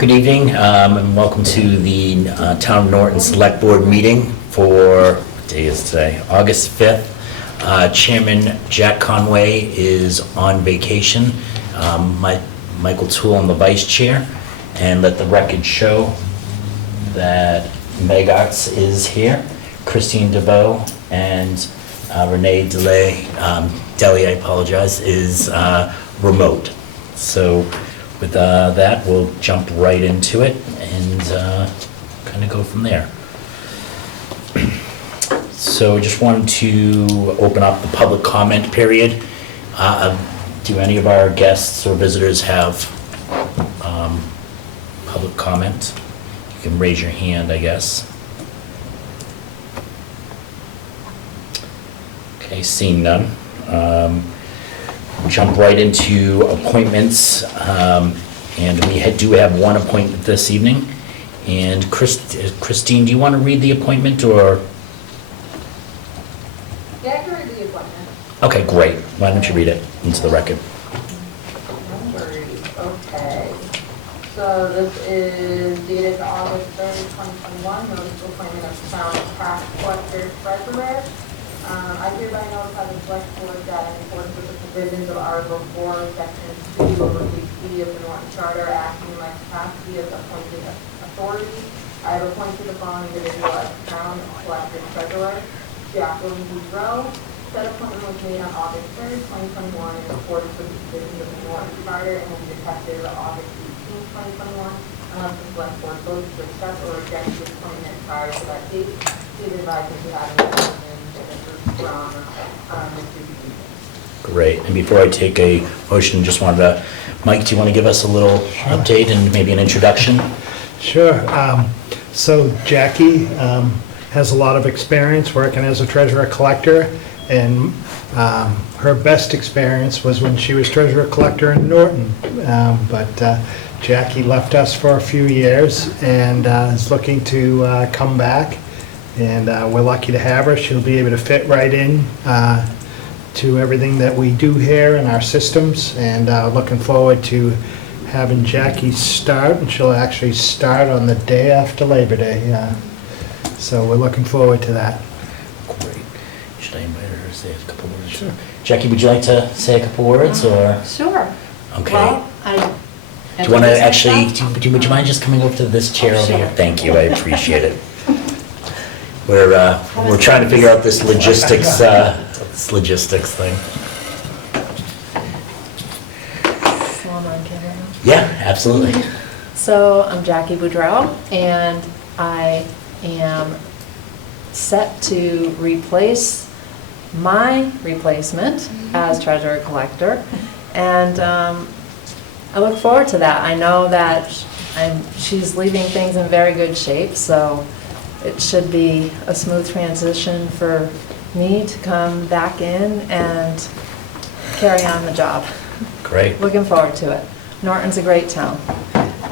Good evening, and welcome to the Town of Norton Select Board meeting for, what day is today? August 5th. Chairman Jack Conway is on vacation. Michael Toole on the vice chair. And let the record show that Meg Arts is here, Christine DeVoe, and Renee Deli, I apologize, is remote. So with that, we'll jump right into it and kind of go from there. So just wanted to open up the public comment period. Do any of our guests or visitors have public comment? You can raise your hand, I guess. Okay, seeing none. Jump right into appointments, and we do have one appointment this evening. And Christine, do you want to read the appointment, or? Yeah, I can read the appointment. Okay, great. Why don't you read it into the record? No worries. Okay. So this is dated August 3rd, 2021, notice of appointment of town tax collector treasurer. I hereby notify the select board that in accordance with the provisions of Article 4, Section 2 of the B of the Norton Charter, acting in my capacity as appointed authority, I have appointed the following individual as town collector treasurer: Jacqueline Boudreau. Said appointment was made on August 3rd, 2021, in accordance with the provisions of the Norton Charter and was effective August 18th, 2021. Unless the select board votes to accept or reject the appointment prior to that date, please advise me to have an opinion. Great. And before I take a motion, just wanted to, Mike, do you want to give us a little update and maybe an introduction? Sure. So Jackie has a lot of experience working as a treasurer collector, and her best experience was when she was treasurer collector in Norton. But Jackie left us for a few years and is looking to come back. And we're lucky to have her. She'll be able to fit right in to everything that we do here in our systems, and looking forward to having Jackie start, and she'll actually start on the day after Labor Day. So we're looking forward to that. Great. Should I invite her to say a couple words? Sure. Jackie, would you like to say a couple words, or? Sure. Okay. Well, Do you want to actually, would you mind just coming over to this chair over here? Thank you, I appreciate it. We're trying to figure out this logistics thing. So I'm on camera now? Yeah, absolutely. So I'm Jackie Boudreau, and I am set to replace my replacement as treasurer collector, and I look forward to that. I know that she's leaving things in very good shape, so it should be a smooth transition for me to come back in and carry on the job. Great. Looking forward to it. Norton's a great town.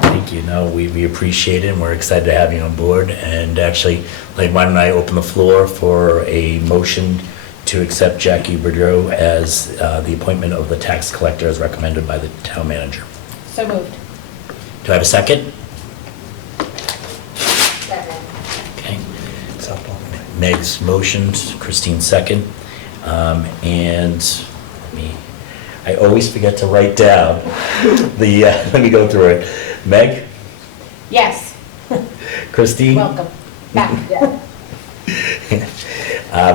Thank you. No, we appreciate it, and we're excited to have you on board. And actually, like, why don't I open the floor for a motion to accept Jackie Boudreau as the appointment of the tax collector as recommended by the town manager. So moved. Do I have a second? Second. Okay. Meg's motion, Christine second. And I always forget to write down the, let me go through it. Meg? Yes. Christine? Welcome back. Yeah.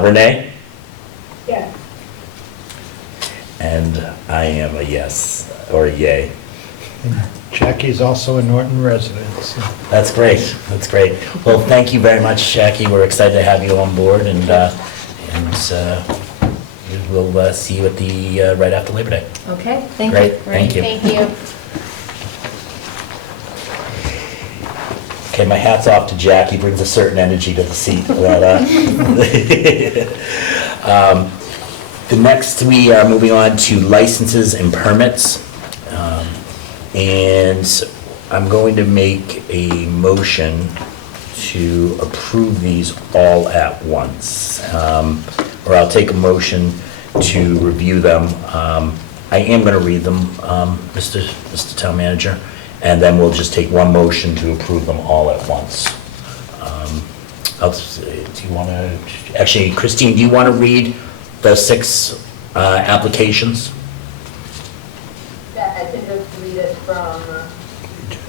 Renee? Yeah. And I am a yes, or a yay. And Jackie's also a Norton resident. So. That's great, that's great. Well, thank you very much, Jackie. We're excited to have you on board, and we'll see you at the, right after Labor Day. Okay, thank you. Great, thank you. Thank you. Okay, my hat's off to Jackie, brings a certain energy to the seat. The next, we are moving on to licenses and permits. And I'm going to make a motion to approve these all at once. Or I'll take a motion to review them. I am going to read them, Mr. Town Manager, and then we'll just take one motion to approve them all at once. Do you want to, actually, Christine, do you want to read the 6 applications? Yeah, I can just read it from.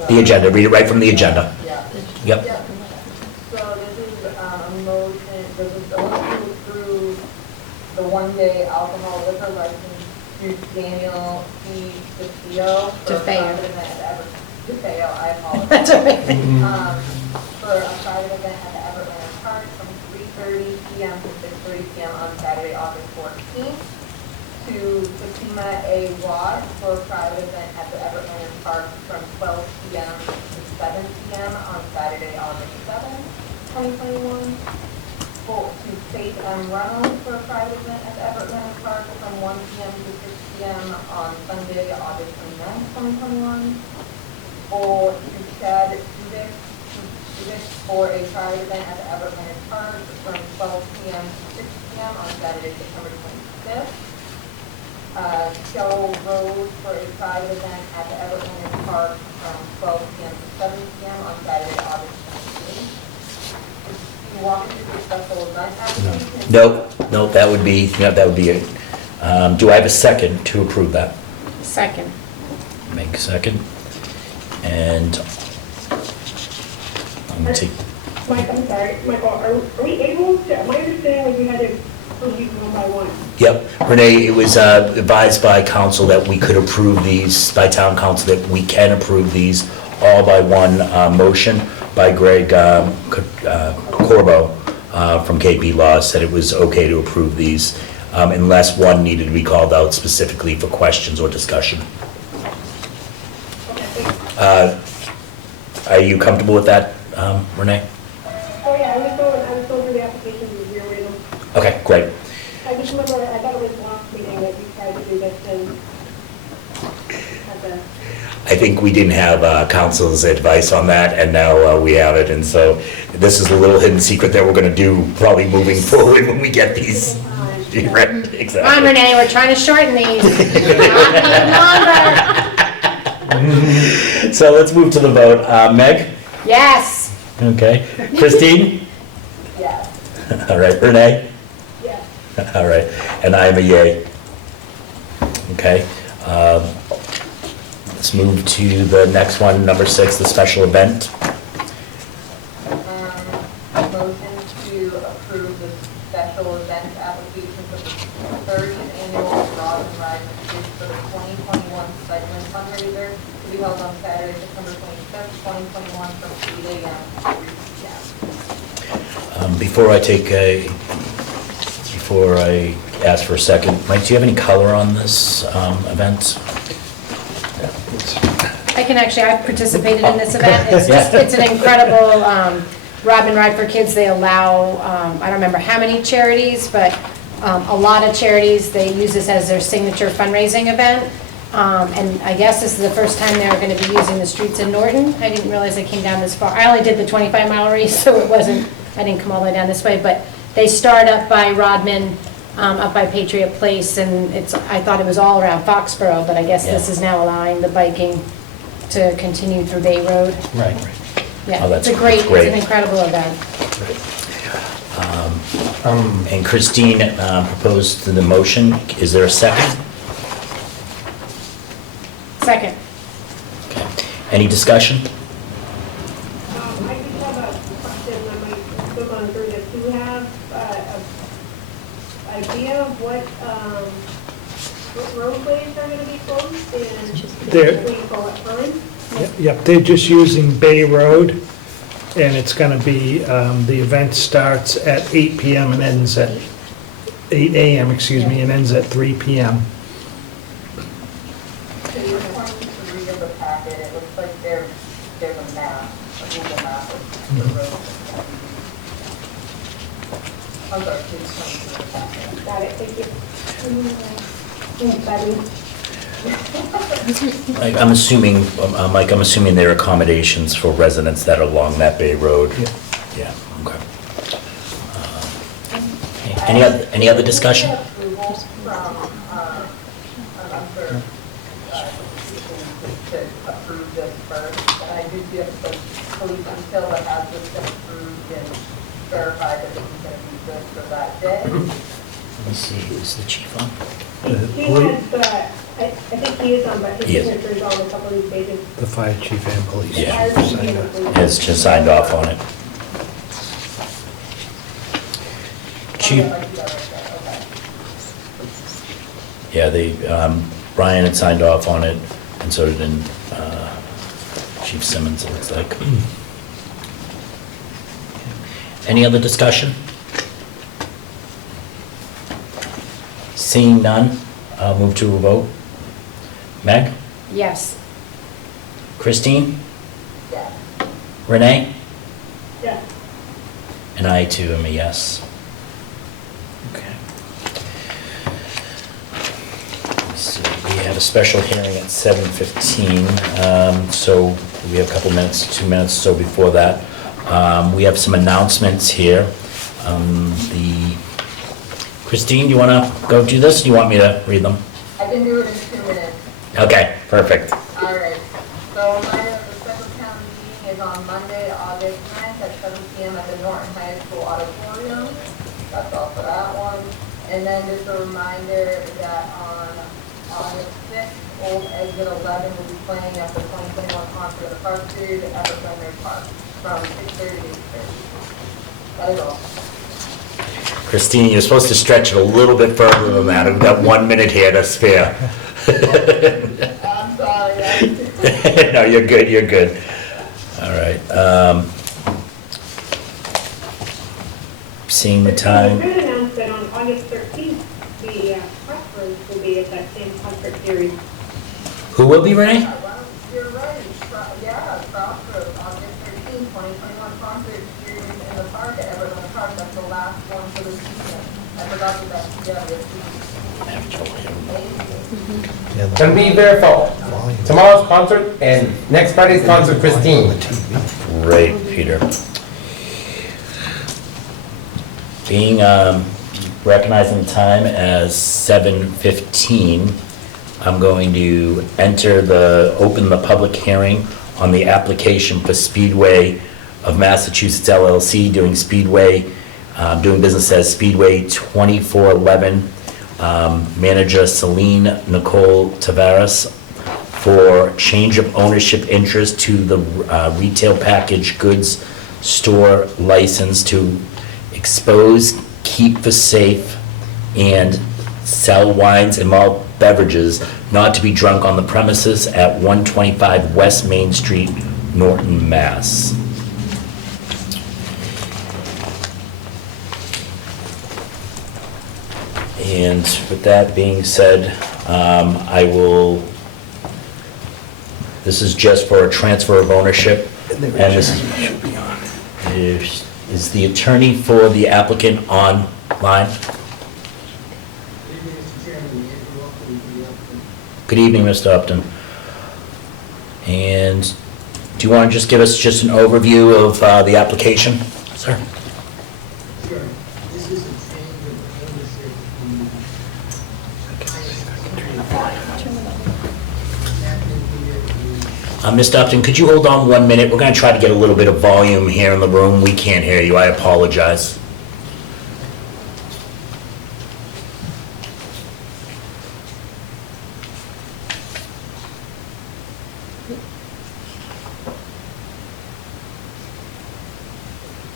The agenda, read it right from the agenda. Yeah. Yep. Yeah. So this is a motion, this is the motion to approve the one-day alcohol liquor license to Daniel P. DeFeo. DeFeo, I apologize. That's okay. For a private event at the Everett Park from 3:30 PM to 6:30 PM on Saturday, August 14th. To Fatima A. Watt for a private event at the Everett Park from 12 PM to 7 PM on Saturday, August 7th, 2021. To Faith M. Reynolds for a private event at the Everett Park from 1 PM to 6 PM on Sunday, August 29th, 2021. Or to Chad Dubick for a private event at the Everett Park from 12 PM to 6 PM on Saturday, September 25th. Joe Rose for a private event at the Everett Park from 12 PM to 7 PM on Saturday, August 28th. Do you want me to do special event application? No, that would be it. Do I have a second to approve that? Second. Make a second. And I'm going to take, Mike, I'm sorry, Michael, are we able to, my understanding was we had to approve these one by one. yep. Renee, it was advised by council that we could approve these, by town council, that we can approve these all by one motion. By Greg Corbo from KP Law said it was okay to approve these unless one needed to be called out specifically for questions or discussion. Are you comfortable with that, Renee? Oh, yeah, I was going through the applications and reread them. Okay, great. I just remember, I thought it was last meeting that you tried to do this and had the. I think we didn't have council's advice on that, and now we have it, and so this is a little hidden secret that we're going to do probably moving forward when we get these. Right, Come on, exactly. Renee, we're trying to shorten these. Not any longer. So let's move to the vote. Meg? Yes. Okay. Christine? Yes. All right. Renee? Yeah. All right. And I am a yay. Okay. Let's move to the next one, number 6, the special event. Motion to approve the special event application for the 30th annual Rodeo Ride for the 2021 Cycling Fundraiser to be held on Saturday, September 25th, 2021 from 8 AM to 3 PM. Before I ask for a second, Mike, do you have any color on this event? I participated in this event. It's Yeah. it's an incredible Robin Ride for Kids. They allow, I don't remember how many charities, but a lot of charities, they use this as their signature fundraising event. And I guess this is the first time they're going to be using the streets in Norton. I didn't realize they came down this far. I only did the 25-mile race, so I didn't come all the way down this way. But they start up by Rodman, up by Patriot Place, and I thought it was all around Foxborough, but I guess this is now allowing the biking to continue through Bay Road. Right. Yeah, Oh, that's it's great. it's an incredible event. And Christine proposed the motion. Is there a second? Second. Okay. Any discussion? I just have a question, I might go on through this. Do you have an idea of what roadways are gonna be closed and There- for what time? Yep, they're just using Bay Road, and it's going to be, the event starts at 8 PM and ends at, 8 AM, excuse me, and ends at 3 PM. So you're pointing to read of the packet, it looks like there's a map, a Google map of the road. I'm sorry, please point to the packet. Got it, thank you. Thanks, Betty. I'm assuming, Mike, I'm assuming there are accommodations for residents that are along that Bay Road. Yeah. Yeah, okay. Any other discussion? Approval from, I'm sure, should approve this first. And I do see it says police until, but has this been approved and verified that this is going to be good for that day? Let me see, who's the chief on? He has, I think he is on, but his Yes. signature is on a couple of these pages. The fire chief and police. Yeah. Fire chief and the police. Has just signed off on it. Chief, Okay, like you got right there, okay. yeah, Brian had signed off on it, and so did Chief Simmons, it looks like. Any other discussion? Seeing none, I'll move to a vote. Meg? Yes. Christine? Yeah. Renee? Yeah. And I too am a yes. Okay. Let's see, we have a special hearing at 7:15, so we have a couple minutes, 2 minutes or so before that. We have some announcements here. Christine, do you want to go do this? Do you want me to read them? I can do it in 2 minutes. Okay, perfect. All right. So the special town meeting is on Monday, August 9th at 7 PM at the Norton High School Auditorium. That's all for that one. And then just a reminder that on August 5th, Old Exit 11 will be playing at the 2021 concert at the Park Series at Everett Park from 6:30 to 8:30. That is all. Christine, you're supposed to stretch it a little bit further than that. We've got 1 minute here to spare. I'm sorry. No, you're good, you're good. All right. Seeing the I time. should announce that on August 13th, the Crossroads will be at that same concert series. Who will be, Renee? You're right. Yeah, Crossroads, August 13th, 2021 concert series in the park at Everett Park. That's the last one for the season. I forgot that that's, yeah, this Yeah, the Gonna be there for tomorrow's concert and next Friday's concert, Christine. Great, Peter. Being, recognizing the time as 7:15, I'm going to open the public hearing on the application for Speedway of Massachusetts LLC, doing business as Speedway 2411, manager Celine Nicole Tavares, for change of ownership interest to the retail packaged goods store license to expose, keep for safe, and sell wines and malt beverages not to be drunk on the premises at 125 West Main Street, Norton, Mass. And with that being said, this is just for a transfer of ownership. And this is the attorney for the applicant online? Good evening, Mr. Upton. And do you want to just give us just an overview of the application, sir? Sure. This is a change of ownership Mr. Upton, could you hold on 1 minute? We're going to try to get a little bit of volume here in the room. We can't hear you. I apologize.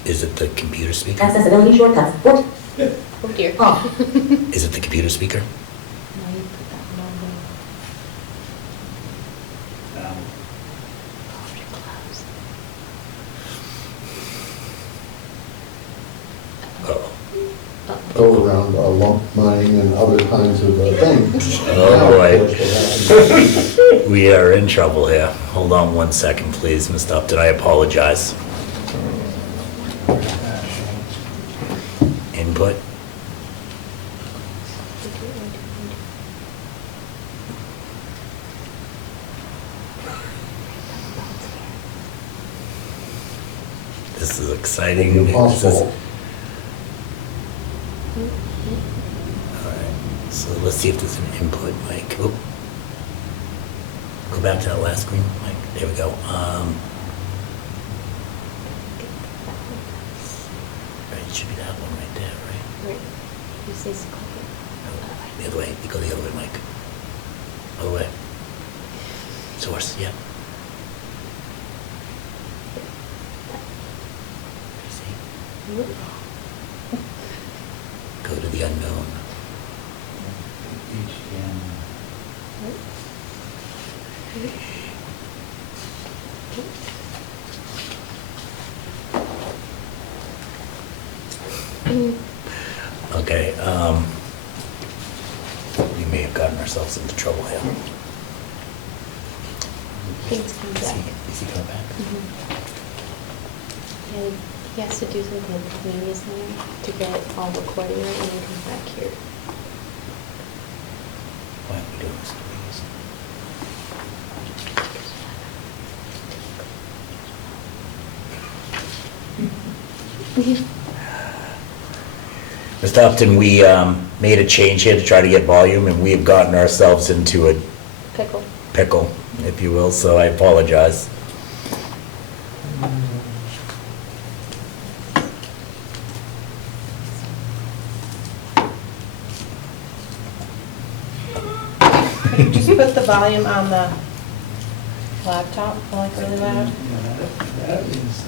Is it the computer speaker? Accessibility shortcuts. Oh dear. Is it the computer speaker? Oh. Go around lump mining and other kinds of things. Oh, boy. Now, of course, they have to- We are in trouble here. Hold on 1 second, please, Mr. Upton. I apologize. Input. This is exciting. This is- Impossible. All right, so let's see if there's an input mic. Oh. Go back to that last screen, Mike. There we go. Right, it should be that one right there, right? Right. You say so. No, the other way. You go the other way, Mike. Other way. Source, yeah. See? Go to the unknown. Okay, we may have gotten ourselves into trouble here. Things come back. Is he coming back? And he has to do something previously to get all recording right when he comes back here. Why are we doing this? Mr. Upton, we made a change here to try to get volume, and we have gotten ourselves into a pickle, if you will, so I apologize. Could you just put the volume on the laptop, like really loud? That is,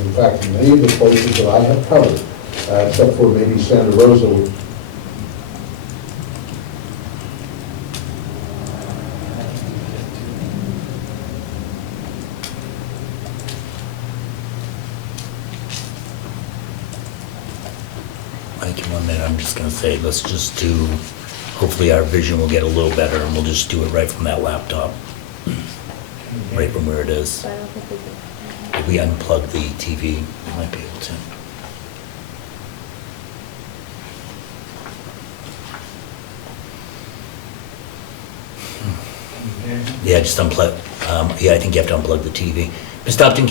In fact, many of the places that I have covered, except for maybe Santa Rosa, Mike, in 1 minute, I'm just gonna say, let's just do, hopefully our vision will get a little better, and we'll just do it right from that laptop, right from where it is. But I don't think we can. If we unplug the TV, we might be able to. Yeah, just unplug, yeah, I think you have to unplug the TV. Mr. Upton,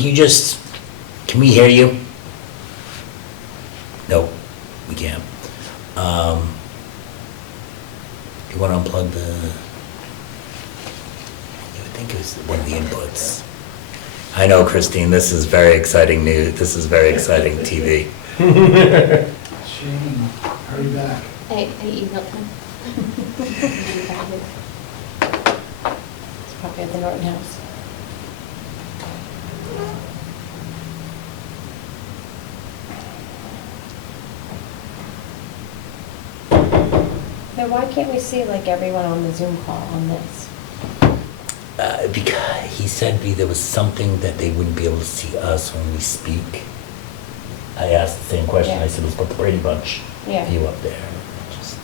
can we hear you? No, we can't. You want to unplug the, I think it was one of the inputs. I know, Christine, this is very exciting news. This is very exciting TV. Shane, hurry back. I emailed him. It's probably at the Norton House. Now, why can't we see like everyone on the Zoom call on this? Because he said there was something that they wouldn't be able to see us when we speak. I asked the same question. Yeah. I said, let's put the Brady Bunch Yeah. view up there. Just.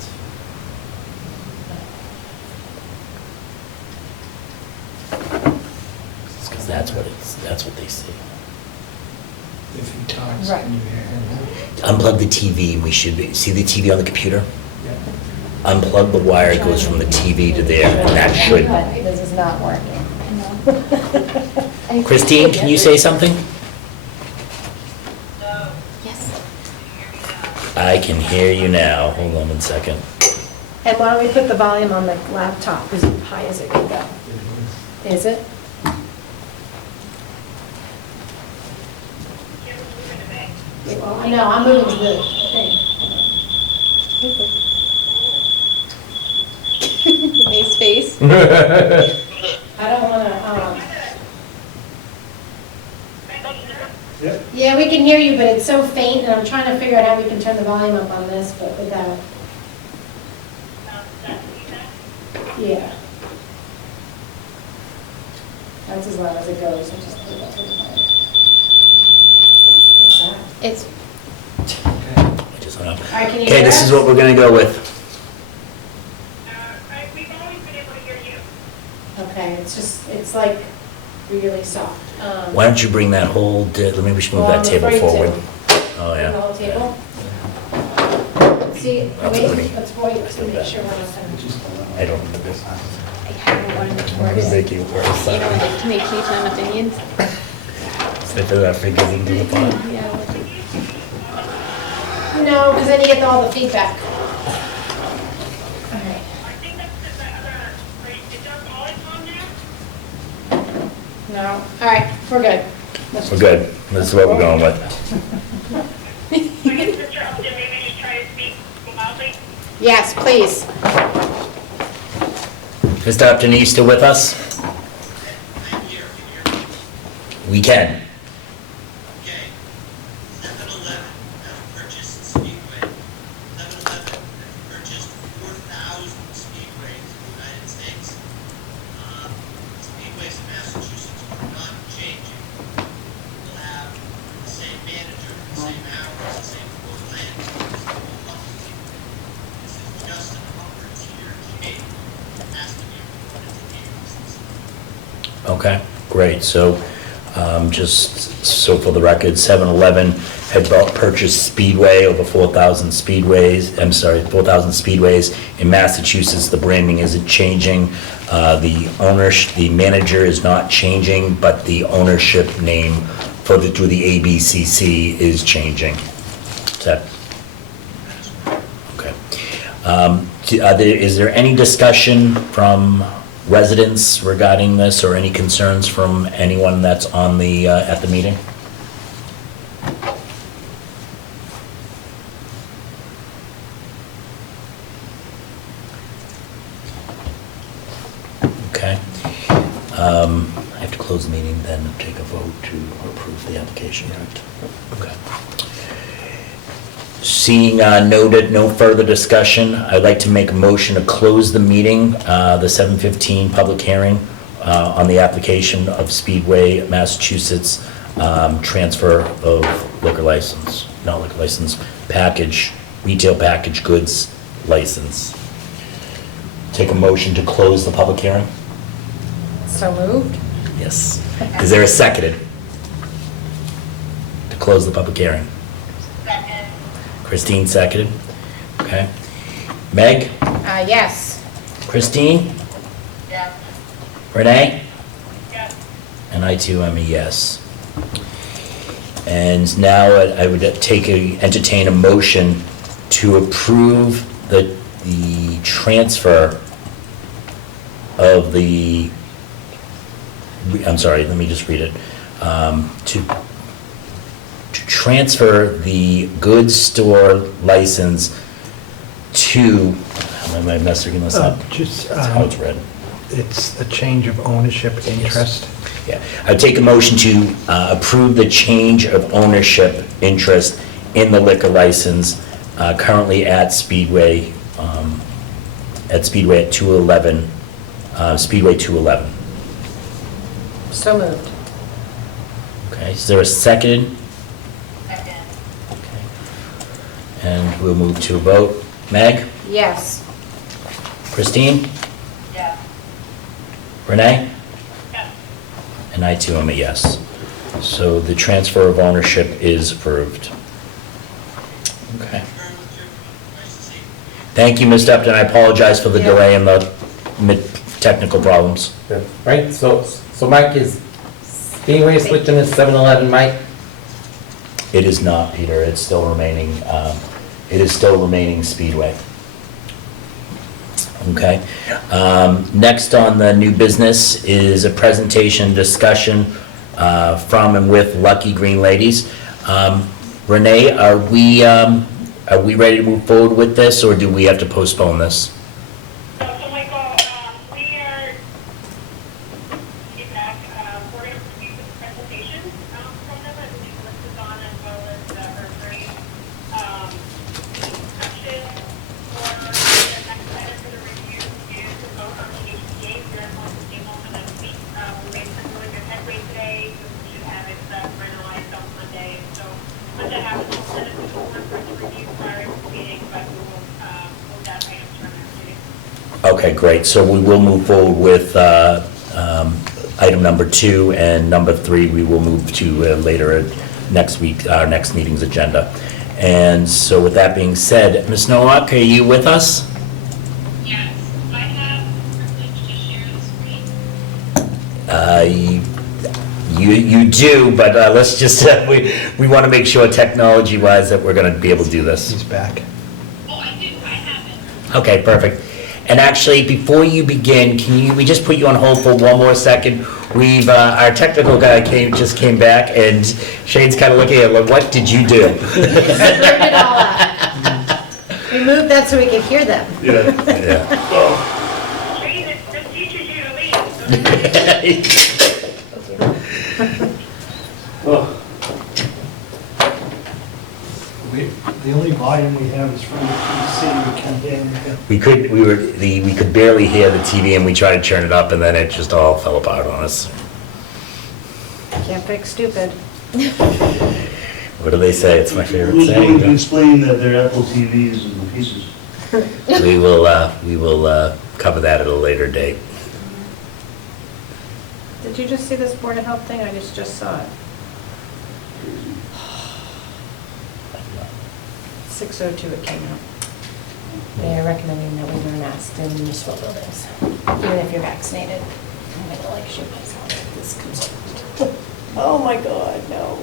Because that's what they see. If he talks, Right. can you hear him? Unplug the TV, and we should see the TV on the computer? Yeah. Unplug the wire, it goes from the TV to there, and that should. But this is not working. Christine, can you say something? Yes. I can hear you now. Hold on 1 second. And why don't we put the volume on the laptop as high as it can go? Is it? Well, no, I'm moving to the thing. Nice face. I don't wanna, Yep. yeah, we can hear you, but it's so faint, and I'm trying to figure out how we can turn the volume up on this, but without. Yeah. That's as loud as it goes, I just put it up to the mic. What's that? It's I just hung up. All right, can you Okay, hear this us? is what we're gonna go with. We've always been able to hear you. Okay, it's like really soft. Why don't you bring that whole, maybe we should move Well, that I'm table afraid to. forward. Oh, The yeah. whole table? See, That's wait, pretty. let's wait to make sure we're not. I don't. I haven't wanted to worse. Make you worse. You know, like to make huge on opinions. Snip it our fingers into the pot. Yeah. No, because then you get all the feedback. All right. No? All right, we're good. We're good. This is what we're going with. I guess Mr. Upton, maybe just try to speak loudly. Yes, please. Mr. Upton, are you still with us? I'm here, can you hear me? We can. Okay. 7-Eleven has purchased Speedway. 7-Eleven has purchased 4,000 Speedways in the United States. Speedways in Massachusetts are not changing. We'll have the same manager, the same hours, the same floor plan, the same whole company. This is just an upper tier change. It has to be reported to the agencies. Okay, great. So, just so for the record, 7-Eleven had purchased Speedway, over 4,000 Speedways, 4,000 Speedways. In Massachusetts, the branding isn't changing. The manager is not changing, but the ownership name through the ABCC is changing. Is that? Okay. Is there any discussion from residents regarding this, or any concerns from anyone that's on the, at the meeting? Okay. I have to close the meeting, then take a vote to approve the application, correct? Okay. Seeing no further discussion, I'd like to make a motion to close the meeting, the 7:15 public hearing on the application of Speedway, Massachusetts, transfer of retail package goods license. Take a motion to close the public hearing? So moved? Yes. Is there a second to close the public hearing? Second. Christine seconded. Okay. Meg? Yes. Christine? Yes. Renee? Yes. And I too am a yes. And now I would entertain a motion to approve the transfer of the, I'm sorry, let me just read it. To transfer the goods store license to, how am I messing this up? Just, That's how it's read. it's a change of ownership interest. Yeah, I'd take a motion to approve the change of ownership interest in the liquor license currently at Speedway, at 211, Speedway 211. So moved. Okay, is there a second? Second. Okay. And we'll move to a vote. Meg? Yes. Christine? Yes. Renee? Yes. And I too am a yes. So the transfer of ownership is approved. Okay. Thank you, Mr. Upton. I apologize for the Yeah. delay and the technical problems. Yeah, right, so Mike, is Speedway switching to 7-Eleven, Mike? It is not, Peter. It's still remaining Speedway. Okay. Next on the new business is a presentation discussion from and with Lucky Green Ladies. Renee, are we ready to move forward with this, or do we have to postpone this? So Michael, we are, get back, we're going to review the presentation from them, I believe listed on, as well as the Earth section for the next item for the review is the vote on the HPA. We're going to table for next week. We made some really good headway today, so we should have it finalized on Monday. So once that happens, we'll send it to the board for its review prior to the meeting, but we will hold that item to our next meeting. Okay, great. So we will move forward with item number 2, and number 3 we will move to later next week, our next meeting's agenda. And so with that being said, Ms. Nowak, are you with us? Yes, I have the privilege to share the screen. You do, but let's just, we want to make sure technology-wise that we're going to be able to do this. He's back. Oh, I do, I have it. Okay, perfect. And actually, before you begin, we just put you on hold for one more second? Our technical guy just came back, and Shane's kind of looking at, like, what did you do? Screwed it all up. We moved that so we could hear them. Yeah. Shane, this teaches you to leave. The only volume we have is from the PC, we can't hear anything. We could barely hear the TV, and we tried to turn it up, and then it just all fell apart on us. Can't fix stupid. What do they say? It's my favorite Who's going to saying. explain that they're Apple TVs and pieces? We will cover that at a later date. Did you just see this Board of Health thing? I just saw it. 6:02 it came out. They are recommending that we wear masks in municipal buildings, even if you're vaccinated. I'm gonna like shoot myself if this comes out. Oh my God, no.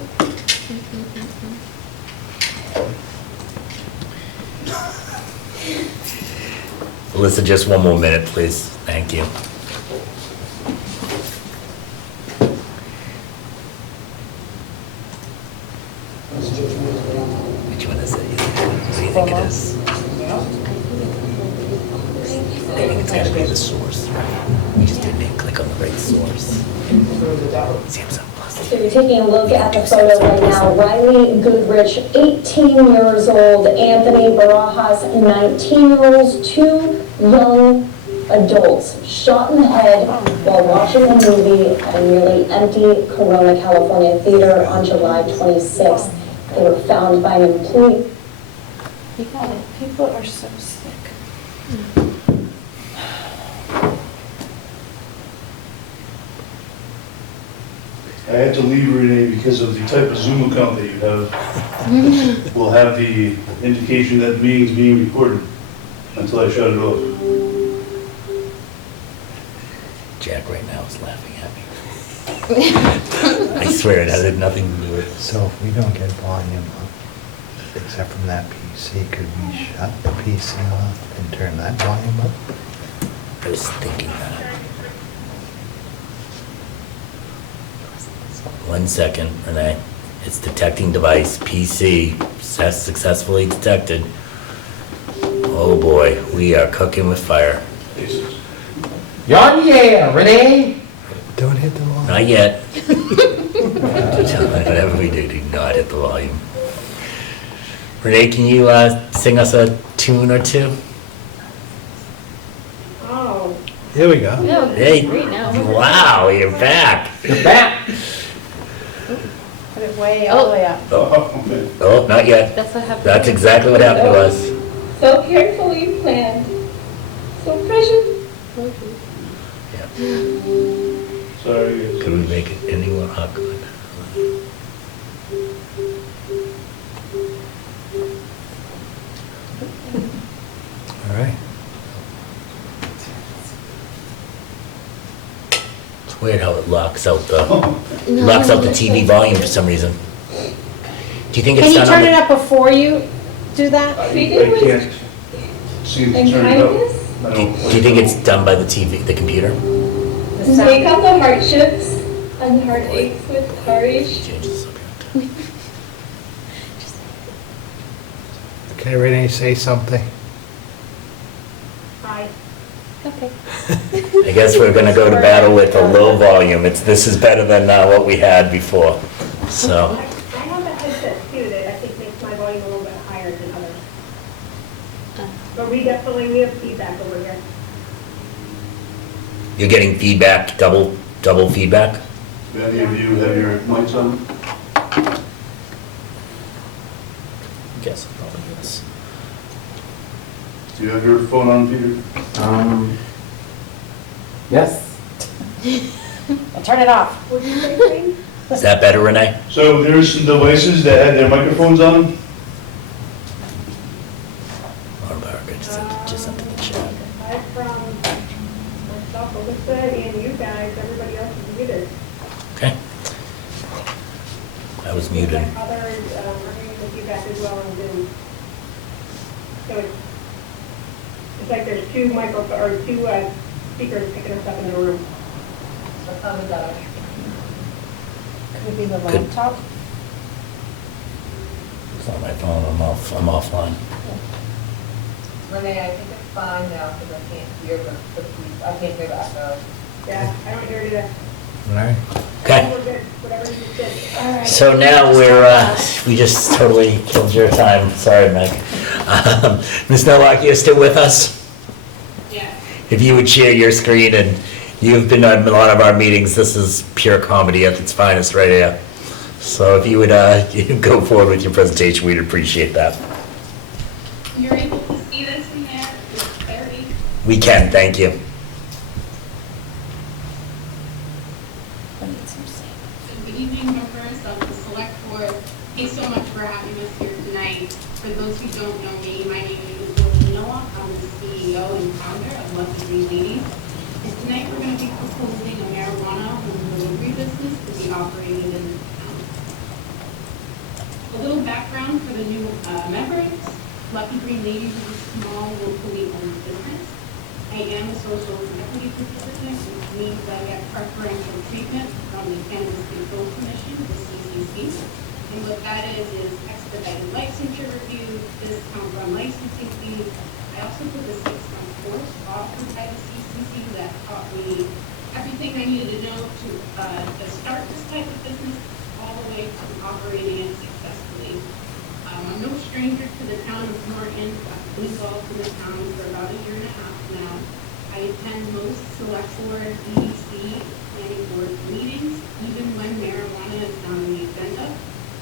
Alyssa, just one more minute, please. Thank you. Which one is it? What do you think it is? I think it's gotta be the source, right? We just didn't click on the right source. Samsung Plus. So you're taking a look at the photo right now. Riley Goodrich, 18 years old. Anthony Barajas, 19-year-olds. Two young adults shot in the head while watching a movie at a nearly empty Corona, California theater on July 26th. They were found by an employee. People are so sick. I had to leave Renee because of the type of Zoom account that you have. Will have the indication that the meeting's being recorded until I shut it off. Jack right now is laughing at me. I swear it had nothing to do with it. So if we don't get volume up, except from that PC, could we shut the PC off and turn that volume up? I was thinking that. 1 second, Renee. It's detecting device, PC, successfully detected. Oh boy, we are cooking with fire. Yawn, yeah, Renee. Don't hit the volume. Not yet. Whatever we do not hit the volume. Renee, can you sing us a tune or two? Oh. Here we go. No, Hey, great now. wow, you're back. You're back. Put it way all the way up. Oh, okay. Oh, not yet. That's what happened. That's exactly what happened to us. So carefully planned, so precious. Sorry, guys. Could we make it any more awkward? All right. It's weird how it locks out the TV volume for some reason. Do you think Can it's you done turn on it the... up before you do that? I can't seem to turn it up. I Do don't- you think it's done by the TV, the computer? The sound- Wake up the hardships and heartaches with courage. Change the subject. Okay, Renee, say something. Hi. Okay. I guess we're gonna go to battle with a low volume. This is better than what we had before, so. I have a headset too that I think makes my volume a little bit higher than others. But we have feedback over here. You're getting feedback, double feedback? Do any of you have your mics on? Guess probably yes. Do you have your phone on, Peter? Yes. Well, turn it off. What did you say, Shane? Is that better, Renee? So there's some devices that had their microphones on them. Or Barbara, just sent it to the chat. Aside from myself, Alyssa, and you guys, everybody else is muted. Okay. I was muted. Others are getting the feedback as well on Zoom. So it's like there's two speakers picking us up in the room. So how did that? Could it be the laptop? It's not my phone, I'm offline. Renee, I think it's fine now because I can't hear the police. I can't hear the echo. Yeah, I don't hear it either. All right. Okay. We're good, whatever you just did. All right. So now we just totally killed your time. Sorry, Meg. Ms. Nowak, you're still with us? Yeah. If you would share your screen, and you've been on a lot of our meetings, this is pure comedy at its finest right here. So if you would go forward with your presentation, we'd appreciate that. You're able to see this in there with clarity? We can, thank you. Good evening, members of the Select Board. Thanks so much for having us here tonight. For those who don't know me, my name is Noah. I'm the CEO and founder of Lucky Green Ladies. And tonight we're going to be proposing a marijuana home delivery business to be operated in the town. A little background for the new members. Lucky Green Ladies is a small, locally owned business. I am a social equity participant, which means I get preferential treatment from the Cannabis Control Commission, the CDC. And what that is expedited licensure review, discount on licensing fees. I also took a 6-month course offered by the CCC that taught me everything I needed to know to start this type of business all the way to operating it successfully. I'm no stranger to the town of Norton. I've been involved in the town for about a year and a half now. I attend most SelectBoard, EDC, planning board meetings, even when marijuana is not on the agenda.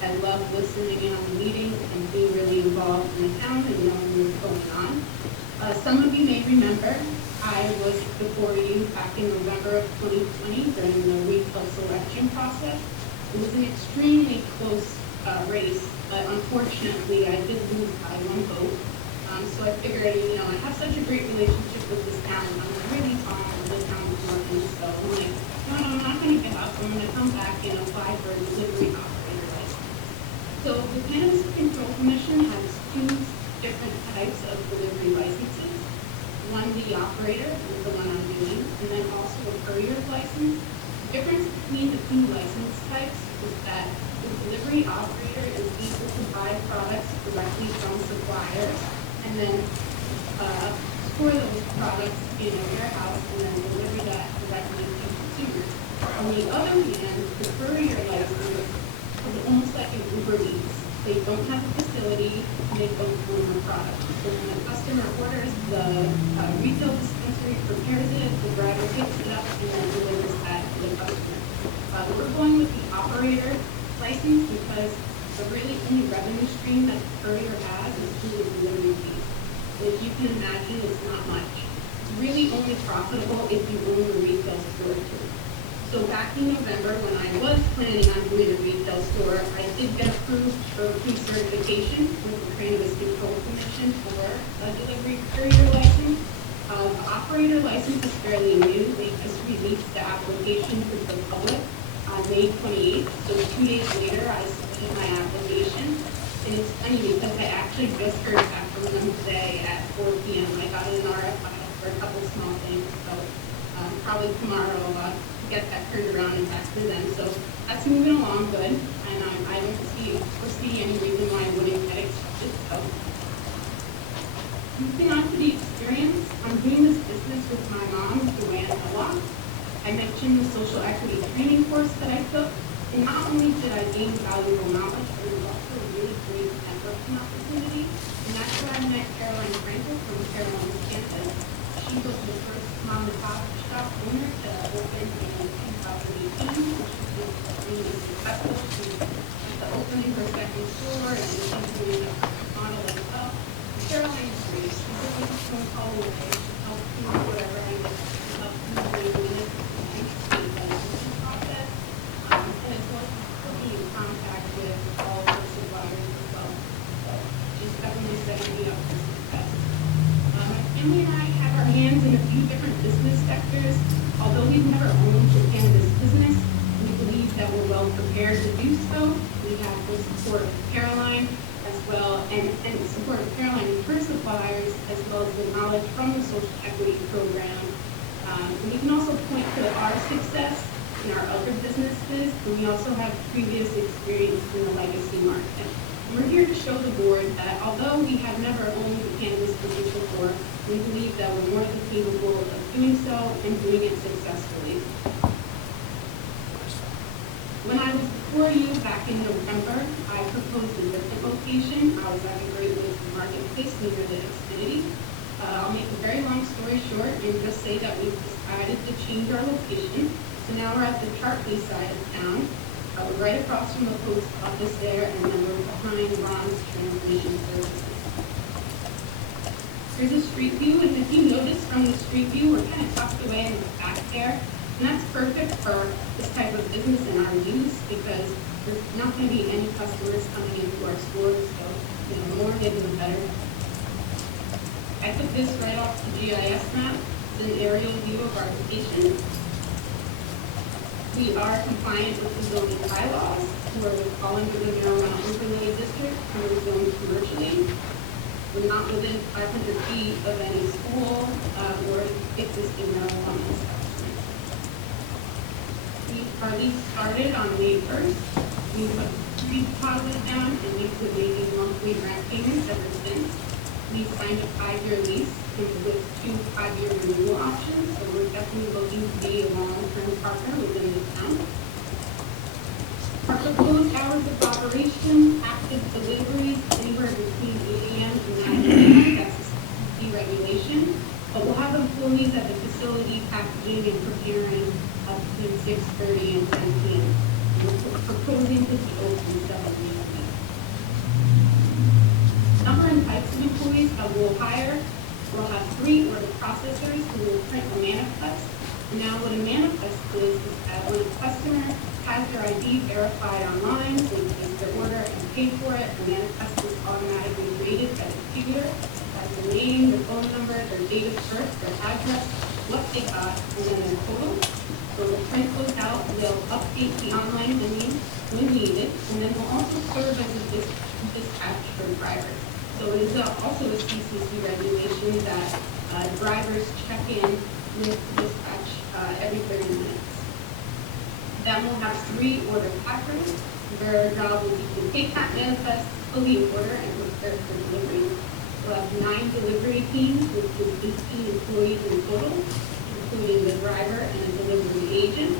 I love listening in on the meetings and being really involved in the town and knowing what's going on. Some of you may remember I was before you back in November of 2020 during the retail selection process. It was an extremely close race, but unfortunately I did lose by 1 vote. So I figured, I have such a great relationship with this town. I'm really fond of the town of Norton. So I'm like, no, I'm not going to give up. I'm going to come back and apply for a delivery operator license. So the Cannabis Control Commission has 2 different types of delivery licenses. One, the operator, is the one I'm doing, and then also a courier license. The difference between the 2 license types is that the delivery operator is able to buy products directly from suppliers and then store those products in a warehouse and then deliver that directly to consumers. On the other hand, the courier license is almost like an Uber Eats. They don't have a facility, and they don't own the product. So when the customer orders, the retail dispensary prepares it, the driver picks it up, and then delivers that to the customer. We're going with the operator license because the really only revenue stream that the courier has is through the delivery fees. As you can imagine, it's not much. It's really only profitable if you own the retail store too. So back in November, when I was planning on doing a retail store, I did get approved for pre-certification with the Cannabis Control Commission for a delivery courier license. The operator license is fairly new. They just released the application to the public on May 28th. So 2 days later, I submitted my application. And it's funny because I actually just heard back from them today at 4 p.m. I got an RFI for a couple small things. So probably tomorrow I'll get that turned around and back to them. So that's moving along good. And I don't foresee any reason why I wouldn't get accepted. So moving on to the experience, I'm doing this business with my mom, Joanne Nowak. I mentioned the social equity training course that I took. And not only did I gain valuable knowledge, but it was also a really great networking opportunity. And that's where I met Caroline Frankel from Caroline's campus. She was the first mom and pop shop owner to open in 2018, which was extremely successful. She was opening her second store and she's doing a model as well. Caroline is great. She's really just one call away. She helps me with whatever I need. She helps me with the process. And as well as put me in contact with all of her suppliers as well. So she's definitely setting me up for success. My family and I have our hands in a few different business sectors. Although we've never owned a cannabis business, we believe that we're well prepared to do so. We have the support of Caroline, as well, and support of Caroline and her suppliers, as well as the knowledge from the social equity program. And we can also point to our success in our other businesses, and we also have previous experience in the legacy market. And we're here to show the board that although we have never owned the cannabis business before, we believe that we're more than capable of doing so and doing it successfully. When I was before you back in November, I proposed a different location. I was at the Great Lakes Marketplace near the Xfinity. I'll make a very long story short and just say that we've decided to change our location. So now we're at the Chartley side of town. We're right across from the post office there, and then we're behind Ron's Transmission Services. Here's a street view, and if you notice from the street view, we're kind of tucked away in the back there. And that's perfect for this type of business in our use because there's not going to be any customers coming into our stores. So, the more hidden, the better. I took this right off the GIS map. It's an aerial view of our location. We are compliant with the zoning bylaws, where we fall under the marijuana overlay district, and we're zoned commercially. We're not within 500 feet of any school or existing marijuana establishment. Our lease started on May 1st. We put 3 deposits down, and we've been making monthly rent payments ever since. We signed a 5-year lease with 2 5-year renewal options, so we're definitely looking to be a long-term partner within the town. Our proposed hours of operation, active deliveries, anywhere between 8 a.m. and 9 a.m. That's a CDC regulation. But we'll have employees at the facility packaging and preparing between 6:30 and 10 p.m. We're proposing to be open 7 days a week. Number and types of employees that we'll hire. We'll have 3 order processors who will print a manifest. Now what a manifest is that when a customer has their ID verified online, they place their order and pay for it, the manifest is automatically graded by the computer. That's their name, their phone number, their date of birth, their address, what they got, and then their total. So we'll print those out, they'll update the online menu when needed, and then we'll also serve as a dispatch for drivers. So it is also a CCC regulation that drivers check in with dispatch every 30 minutes. Then we'll have 3 order packers. Their job will be to take that manifest, fill the order, and prepare for delivery. We'll have 9 delivery teams, which is 18 employees in total, including the driver and a delivery agent.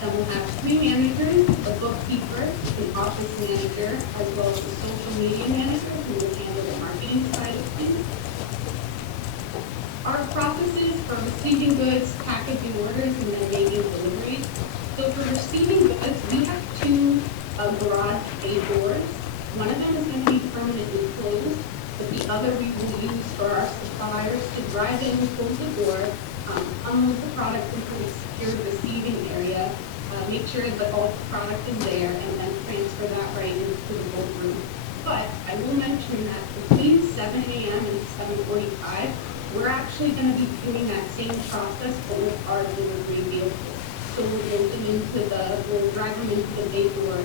Then we'll have 3 managers, a bookkeeper, an office manager, as well as a social media manager who will handle the marketing side of things. Our processes for receiving goods, packaging orders, and then making deliveries. So for receiving goods, we have 2 garage bay doors. One of them is going to be permanently closed, but the other we will use for our suppliers to drive in, close the door, unload the product into a secure receiving area, make sure that all the product is there, and then transfer that right into the bulk room. But I will mention that between 7 a.m. and 7:45, we're actually going to be doing that same process, but with our delivery vehicle. So we'll drive them into the bay door,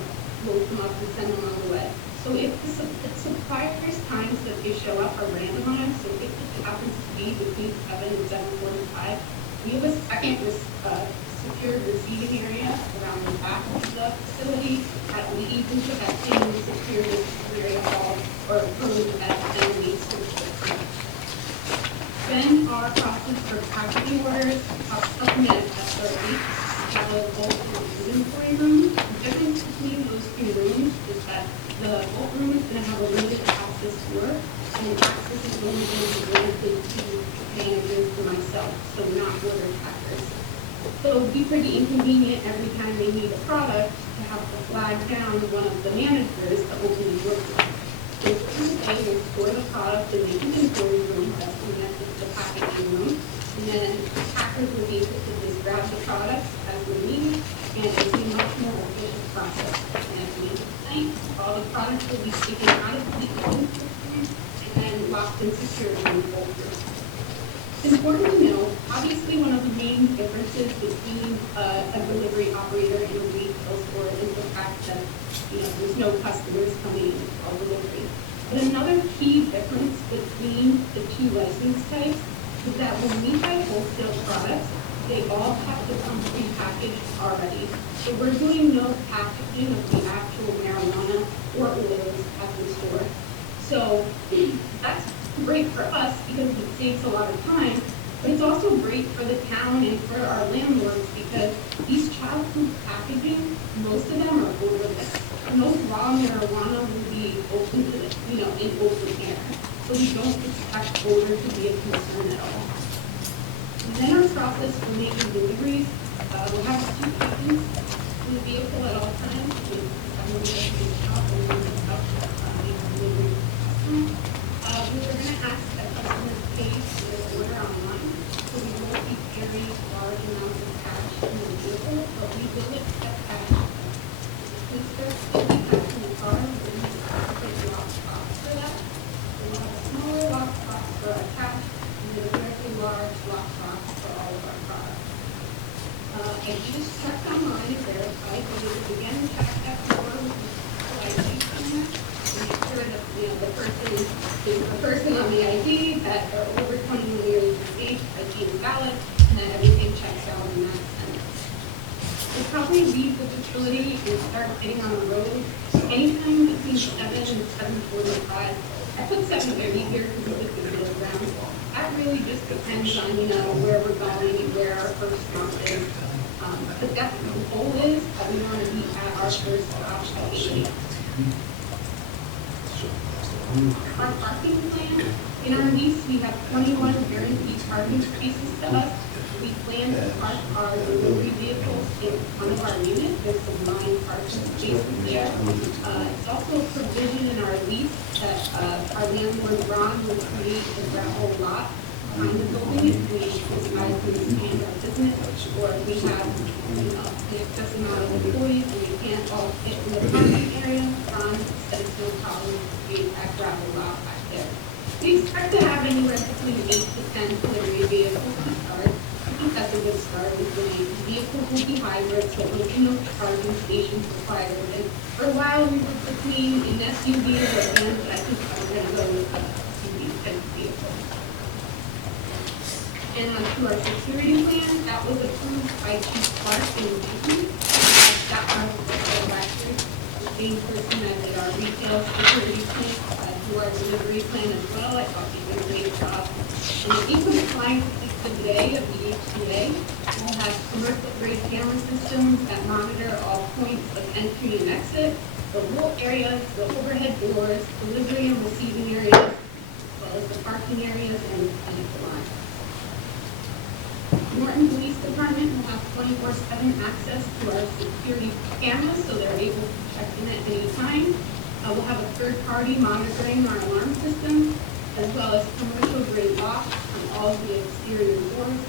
load them up, and send them on the way. So if the supplier's times that they show up are randomized, so if it happens to be between 7 and 7:45, we have a second secured receiving area around the back of the facility that we even put that same secured receiving area called, or room at enemy search. Then our process for packaging orders, our supplement SRE, have a bulk and inventory room. The difference between those 2 rooms is that the bulk room is going to have a limited access tour, and access is only going to be limited to managers and myself, so not order packers. So it would be pretty inconvenient every time they need a product to have to flag down one of the managers to open the door. So they will store the product in the inventory room that's connected to the packaging room, and then packers will be able to just grab the products as they need, and it's a much more efficient process. And at the end of the night, all the products will be taken out of the inventory room and then locked and secured in the bulk room. It's important to know, obviously one of the main differences between a delivery operator and a retail store is the fact that there's no customers coming in for delivery. But another key difference between the two license types is that when we buy wholesale products, they all have to come prepackaged already. So we're doing no packaging of the actual marijuana or oils at the store. So that's great for us because it saves a lot of time, but it's also great for the town and for our landlords because these child food packaging, most of them are odorless. No raw marijuana will be open to the, in open air. So we don't expect odor to be a concern at all. And then our process for making deliveries, we'll have 2 agents in the vehicle at all times. We're going to ask that customers pay for their order online, so we won't be carrying large amounts of cash in the vehicle, but we will accept cash. Please start putting cash in the car, we're going to take a lockbox for that. We'll have a smaller lockbox for our cash, and then a very large lockbox for all of our products. And you just check online and verify, but you would again check that door with the ID on that, and make sure that, the person is a person on the ID, that are over 21 years of age, ID is valid, and that everything checks out in that sense. We'll probably leave the facility and start getting on the road anytime between 7 and 7:45. I put 7:30 here because it's the middle ground. That really just depends on, where we're going and where our first stop is. But that's the goal is that we want to be at our first stop at 8 a.m. Our parking plan, in our lease, we have 21 guaranteed parking spaces to us. We plan to park our delivery vehicles in one of our units. There's some 9 parking spaces there. It's also a provision in our lease that our landlord, Ron, will create a gravel lot behind the building if we decide to expand our business, or if we have, the excess amount of employees and we can't all fit in the parking area, Ron said it's no problem to create that gravel lot back there. We expect to have anywhere between 8 to 10 delivery vehicles to start. I think that's a good start. The vehicles will be hybrid, so there will be no charging stations required. And for a while, we were between an SUV or a van, but I think we're going to go with a SUV type vehicle. And to our security plan, that was approved by Chief Clark in June. That was last year. The same person that did our retail security plan, to our delivery plan as well. I thought he did a great job. And the compliance today of the HCA will have commercial grade camera systems that monitor all points of entry and exit, the wall areas, the overhead doors, delivery and receiving areas, as well as the parking areas and the vehicle line. Norton Police Department will have 24/7 access to our security cameras, so they're able to check in at any time. We'll have a third-party monitoring our alarm system, as well as commercial grade locks on all of the exterior doors,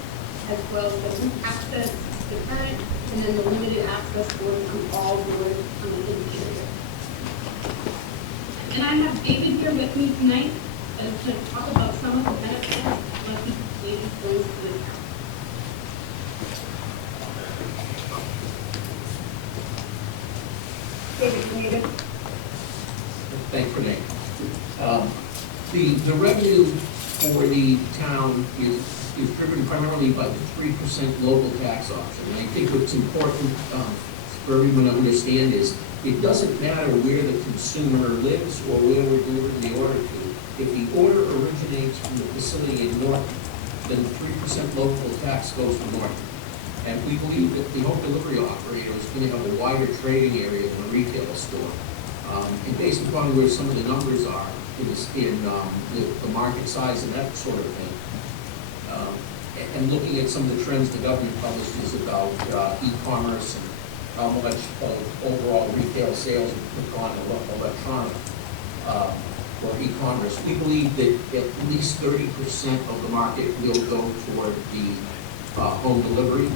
as well as the root access, the current, and then the limited access doors on all doors on the interior. And I have David here with me tonight to talk about some of the benefits of these ladies going to the town. David, Thanks, Renee. The revenue for the town is driven primarily by the 3% local tax option. And I think what's important for everyone to understand is it doesn't matter where the consumer lives or where we're delivering the order to. If the order originates from the facility in Norton, then the 3% local tax goes to Norton. And we believe that the home delivery operator is going to have a wider trading area than a retail store. And based upon where some of the numbers are in the market size and that sort of thing, and looking at some of the trends the government publishes about e-commerce and how much of overall retail sales have gone electronic or e-commerce, we believe that at least 30% of the market will go toward the home delivery.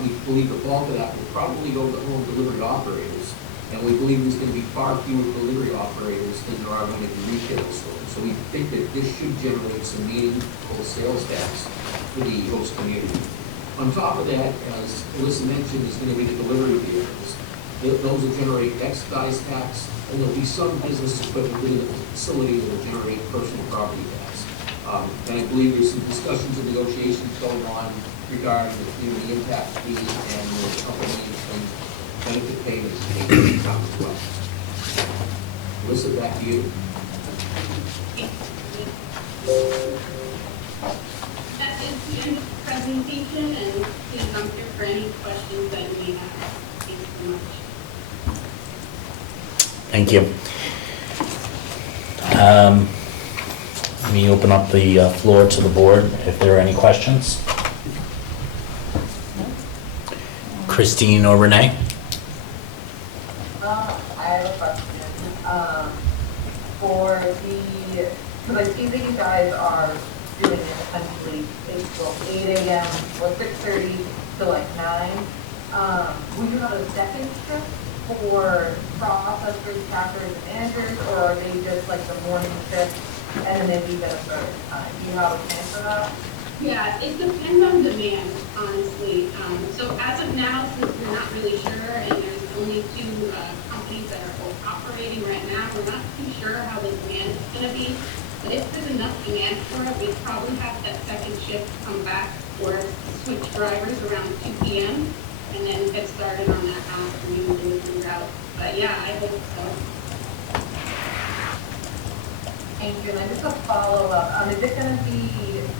We believe the bulk of that will probably go to home delivery operators, and we believe there's going to be far fewer delivery operators than there are going to be retail stores. So we think that this should generate some meaningful sales tax for the host community. On top of that, as Alyssa mentioned, is going to be the delivery vehicles. those will generate excise tax, and there'll be some business equipment within the facility that will generate personal property tax. And I believe there's some discussions and negotiations going on regarding the community impact fee and the company and benefit payments paid to the town as well. Melissa, back to you. That is the end of the presentation, and please, I'm here for any questions that you may have. Thank you so much. Thank you. Let me open up the floor to the board if there are any questions. Christine or Renee? I have a question. Because I see that you guys are doing it essentially, it's from 8 a.m. or 6:30 to like 9. Would you have a second shift for processors, trackers, and managers, or are they just like the morning shift and then they leave at a certain time? Do you have a plan for that? Yeah, it depends on demand, honestly. So as of now, since we're not really sure, and there's only 2 companies that are both operating right now, we're not too sure how the demand is going to be. But if there's enough demand for it, we'd probably have that second shift come back or switch drivers around 2 p.m. and then get started on that afternoon delivery route. But yeah, I hope so. Thank you. And then just a follow-up, is it going to be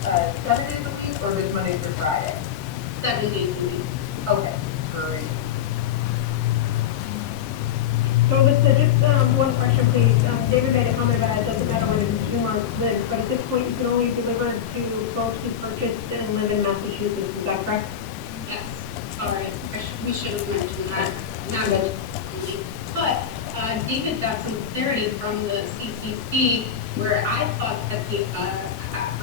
7 days a week or just Monday through Friday? 7 days a week. Okay, great. So, Lisa, just one question, please. David made a comment about it doesn't matter when it's 2 months live, but at this point, you can only deliver to folks who purchased and live in Massachusetts. Is that correct? Yes. All right. We should have mentioned that. Not mentioned. But David got some clarity from the CCC where I thought that the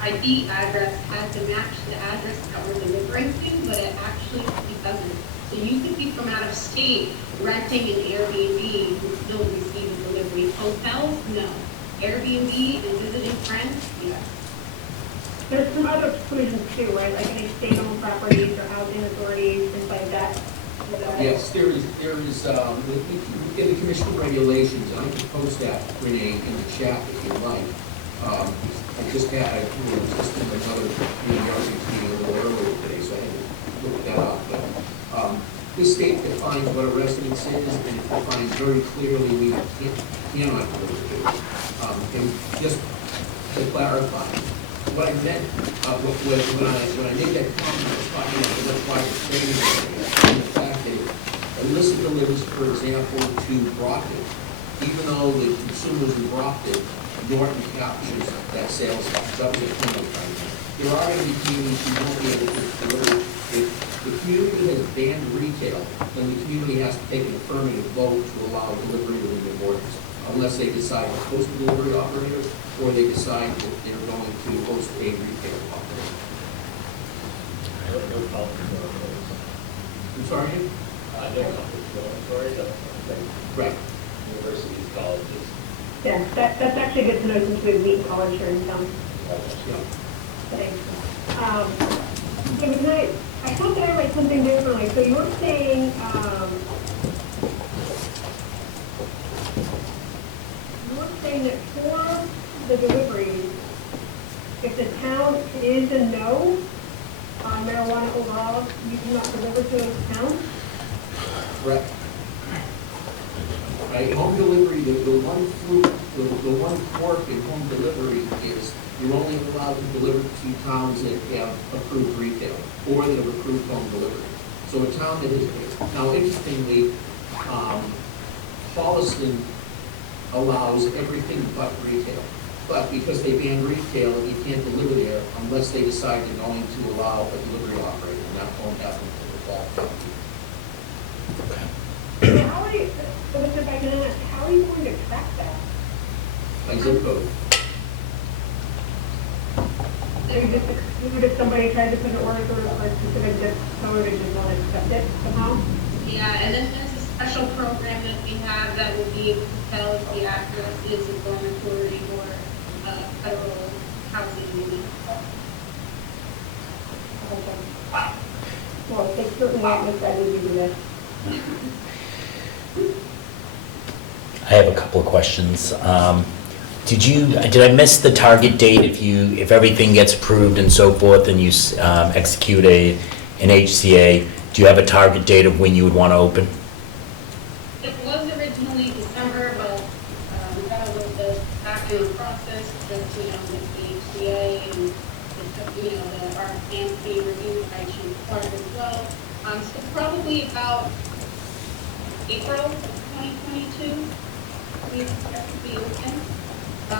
ID address had to match the address that we're delivering to, but it actually doesn't. So you could be from out of state renting an Airbnb and still receive a delivery. Hotels, no. Airbnb and visiting friends, yes. There's some other exclusions too, right? Like any state-owned properties or housing authorities, things like that. Yes, there is, in the commission regulations, and I can post that, Renee, in the chat if you like. I just in another meeting a little earlier today, so I had to look that up. But this state defines what a residence is, and it defines very clearly we cannot deliver to. And just to clarify, what I meant, when I made that comment, I was talking about the required training and the fact that illicit delivers, for example, to Brockton, even though the consumers in Brockton, Norton captures that sales tax. That was a criminal crime. There are going to be communities who won't be able to deliver. If the community has banned retail, then the community has to take an affirmative vote to allow delivery within the borders, unless they decide to host a delivery operator or they decide that they're going to host a retail operator. I'm sorry? Right. Universities, colleges. Yeah, that's actually good to know since we meet college here in town. Yeah. Thanks. So tonight, I thought that I read something differently. So you're saying, that for the deliveries, if the town is a no on marijuana laws, you cannot deliver to those towns? Correct. Right, home delivery, the one quirk in home delivery is you're only allowed to deliver to towns that have approved retail or that have approved home delivery. So a town that is, now interestingly, Holliston allows everything but retail. But because they ban retail, you can't deliver there unless they decide they're going to allow a delivery operator, and that won't happen for the fall. How are you, so if I can ask, how are you going to track that? By zip code. So you just exclude if somebody tried to put an order through for a specific zip code and just not accept it somehow? Yeah, and then there's a special program that we have that will be able to tell if the address is a dormitory or a federal housing unit. Well, they certainly aren't decided to do this. I have a couple of questions. Did I miss the target date if everything gets approved and so forth and you execute an HCA? Do you have a target date of when you would want to open? It was originally December, but we got a little bit back in the process, just, with the HCA and, the RFP review, I should part as well. So probably about April of 2022, we expect to be open.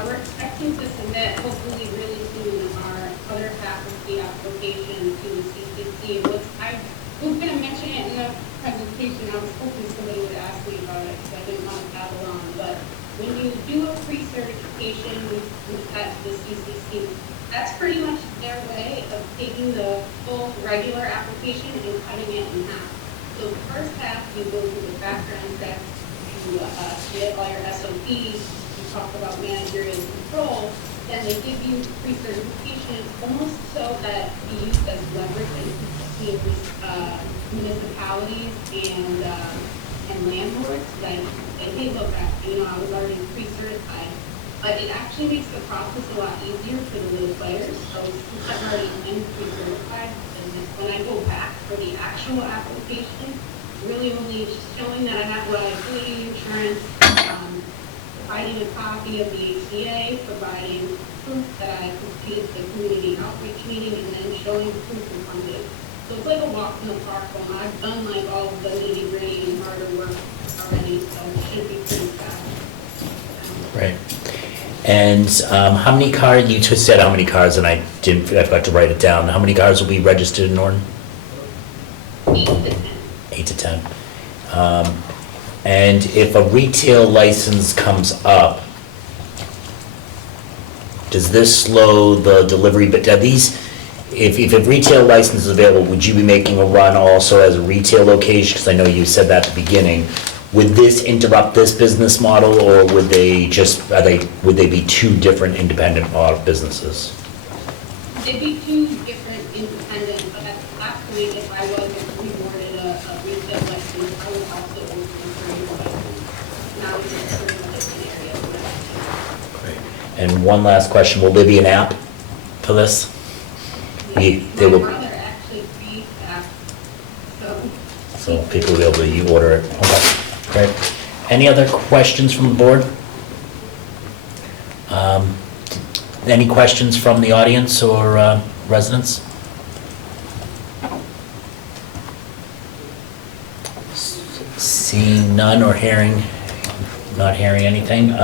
We're expecting to submit, hopefully really soon, our other half of the application to the CCC. I was going to mention it in the presentation. I was hoping somebody would ask me about it because I didn't want to babble on. But when you do a pre-certification with the CCC, that's pretty much their way of taking the full regular application and cutting it in half. So the first half, you go through the background check, you get all your SOPs, talk about managerial control, then they give you pre-certification almost so that be used as leverage between municipalities and landlords. Like, hey, look, I was already pre-certified, but it actually makes the process a lot easier for the little players. So since I'm already in pre-certified, when I go back for the actual application, really only showing that I have liability insurance, providing a copy of the HCA, providing proof that I completed the community outreach meeting, and then showing proof of funding. So it's like a walk in the park. I've done like all of the nitty gritty and harder work already, so it should be pretty fast. Right. And how many cars, you just said how many cars, and I forgot to write it down. How many cars will be registered in Norton? 8 to 10. 8 to 10. And if a retail license comes up, does this slow the delivery? But are these, if a retail license is available, would you be making a run also as a retail location? Because I know you said that at the beginning. Would this interrupt this business model, or would they be two different independent businesses? They'd be two different independent, but at that point, if I was rewarded a retail license, I would also open a trade license. Now it's a certain different area. Great. And one last question, will there be an app for this? My brother actually creates apps, So people will be able to order it. Okay, great. Any other questions from the board? Any questions from the audience or residents? Seeing none or not hearing anything.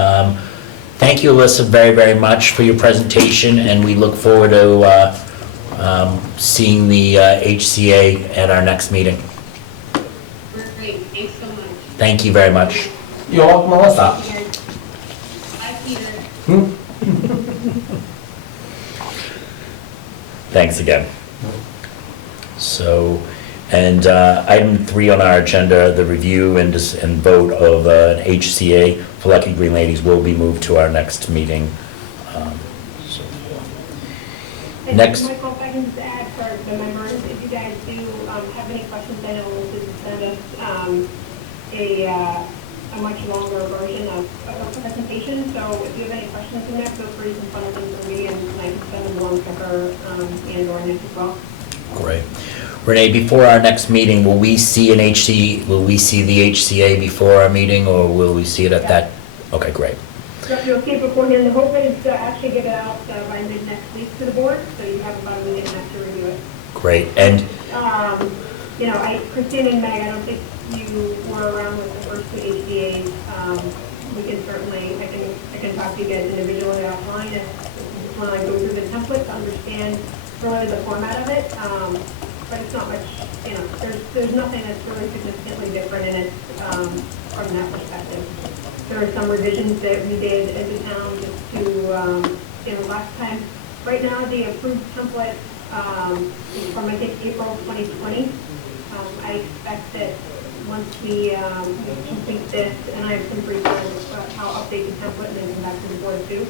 Thank you, Alyssa, very, very much for your presentation, and we look forward to seeing the HCA at our next meeting. Great, thanks so much. Thank you very much. You're welcome, Melissa. Bye, Peter. Thanks again. So, and item 3 on our agenda, the review and vote of an HCA for Lucky Green Ladies will be moved to our next meeting. And Next. Michael, if I can just add for the members, if you guys do have any questions, I know Melissa just sent us a much longer version of a presentation, so if you have any questions in there, feel free to send them to me, and I can send them along to her and or Nick as well. Great. Renee, before our next meeting, will we see the HCA before our meeting, or will we see it at that? Okay, great. So you'll see it beforehand. The hope is to actually get it out by mid next week to the board, so you have about a week and a half to review it. Great. And Christine and Meg, I don't think you were around with the first 2 HCAs. We can certainly, I can talk to you guys individually offline if when I go through the template to understand really the format of it. But it's not much, there's nothing that's really significantly different in it from that perspective. There are some revisions that we did as a town just to, last time. Right now, the approved template is from, I think, April 2020. I expect that once we complete this, and I have some brief plans about how to update the template and then come back to the board too,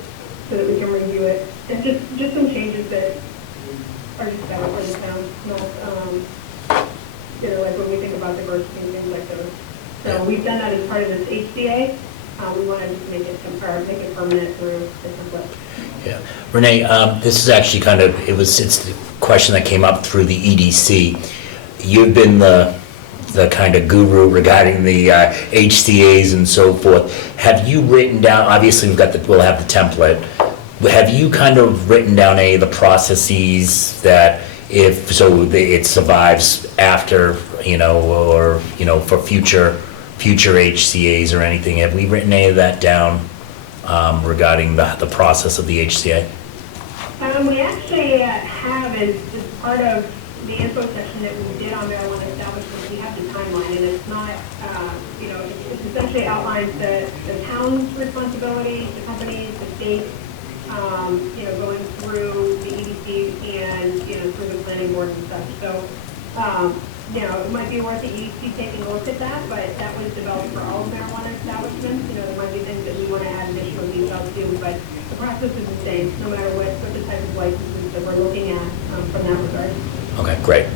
so that we can review it. And just some changes that are just better for the town, not, like when we think about diversity and things like those. So we've done that as part of this HCA. we want to just make it permanent through the template. Yeah. Renee, this is actually it's the question that came up through the EDC. You've been the kind of guru regarding the HCA's and so forth. Have you written down, obviously we'll have the template, have you kind of written down any of the processes that it survives after, for future HCA's or anything? Have we written any of that down regarding the process of the HCA? We actually have, as part of the info section that we did on marijuana establishments, we have the timeline, and it's not, it essentially outlines the town's responsibility, the companies, the state, going through the EDC and, through the planning board and such. So, it might be worth the EDC taking a look at that, but that was developed for all marijuana establishments. There might be things that we want to add additional details to, but the process is the same, no matter what the type of licenses that we're looking at from that regard. Okay, great.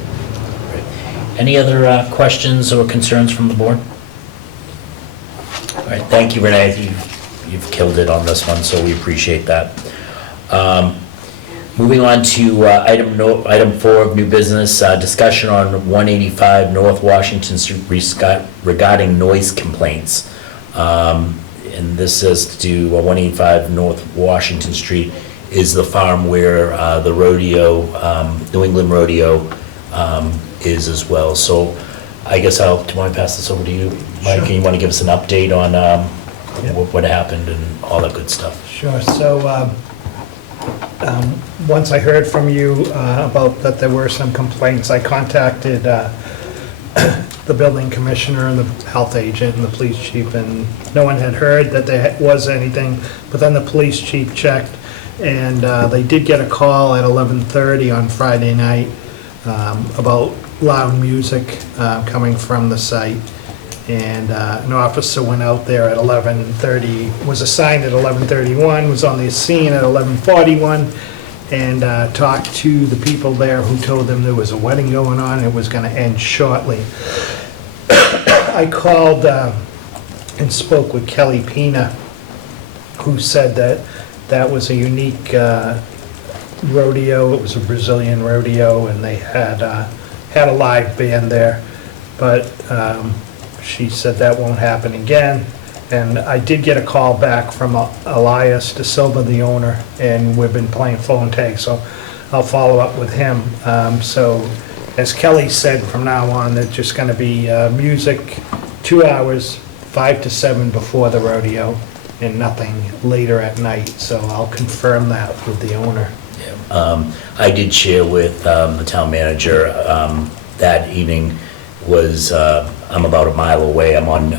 Any other questions or concerns from the board? All right, thank you, Renee. You've killed it on this one, so we appreciate that. Moving on to item 4 of new business, discussion on 185 North Washington Street regarding noise complaints. And this is to do 185 North Washington Street is the farm where the rodeo, New England Rodeo, is as well. So I guess do you want to pass this over to you, Mike? Sure. You want to give us an update on what happened and all that good stuff? Sure. So once I heard from you about that there were some complaints, I contacted the building commissioner and the health agent and the police chief, and no one had heard that there was anything. But then the police chief checked, and they did get a call at 11:30 on Friday night about loud music coming from the site. And an officer went out there at 11:30, was assigned at 11:31, was on the scene at 11:41, and talked to the people there who told them there was a wedding going on and it was going to end shortly. I called and spoke with Kelly Pina, who said that was a unique rodeo. It was a Brazilian rodeo, and they had a live band there, but she said that won't happen again. And I did get a call back from Elias De Silva, the owner, and we've been playing phone tag, so I'll follow up with him. So as Kelly said, from now on, there's just going to be music 2 hours, 5 to 7 before the rodeo, and nothing later at night. So I'll confirm that with the owner. I did share with the town manager that evening was, I'm about a mile away. I'm on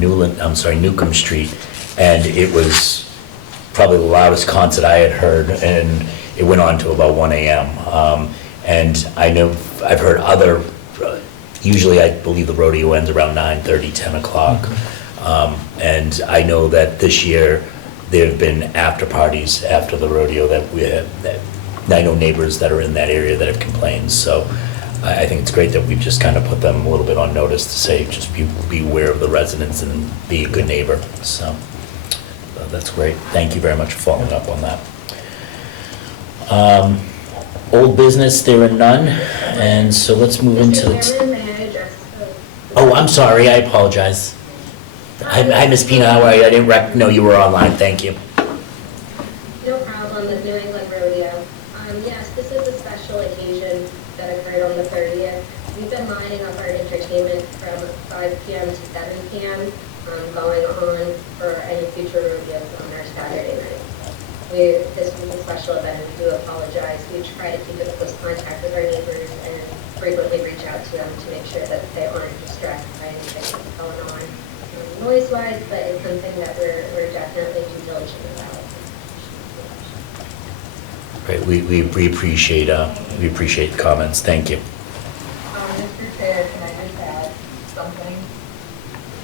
Newcomb Street, and it was probably the loudest concert I had heard, and it went on to about 1 a.m. And I know I've heard other, usually I believe the rodeo ends around 9:30, 10 o'clock. And I know that this year there have been after parties after the rodeo that I know neighbors that are in that area that have complained. So I think it's great that we've just kind of put them a little bit on notice to say, just be aware of the residents and be a good neighbor. So that's great. Thank you very much for following up on that. Old business, there are none, and so let's move into Oh, I'm sorry, I apologize. Hi, Ms. Pina, how are you? I didn't know you were online, thank you. No problem with New England Rodeo. Yes, this is a special occasion that occurred on the 30th. We've been lining up our entertainment from 5 p.m. to 7 p.m. Going on for any future rodeos on our Saturday night. This was a special event, we do apologize. We try to keep in close contact with our neighbors and frequently reach out to them to make sure that they aren't distracted by anything that's going on noise-wise, but it's something that we're definitely due diligent about. Great, we appreciate the comments, thank you. Mr. Chair, can I just add something?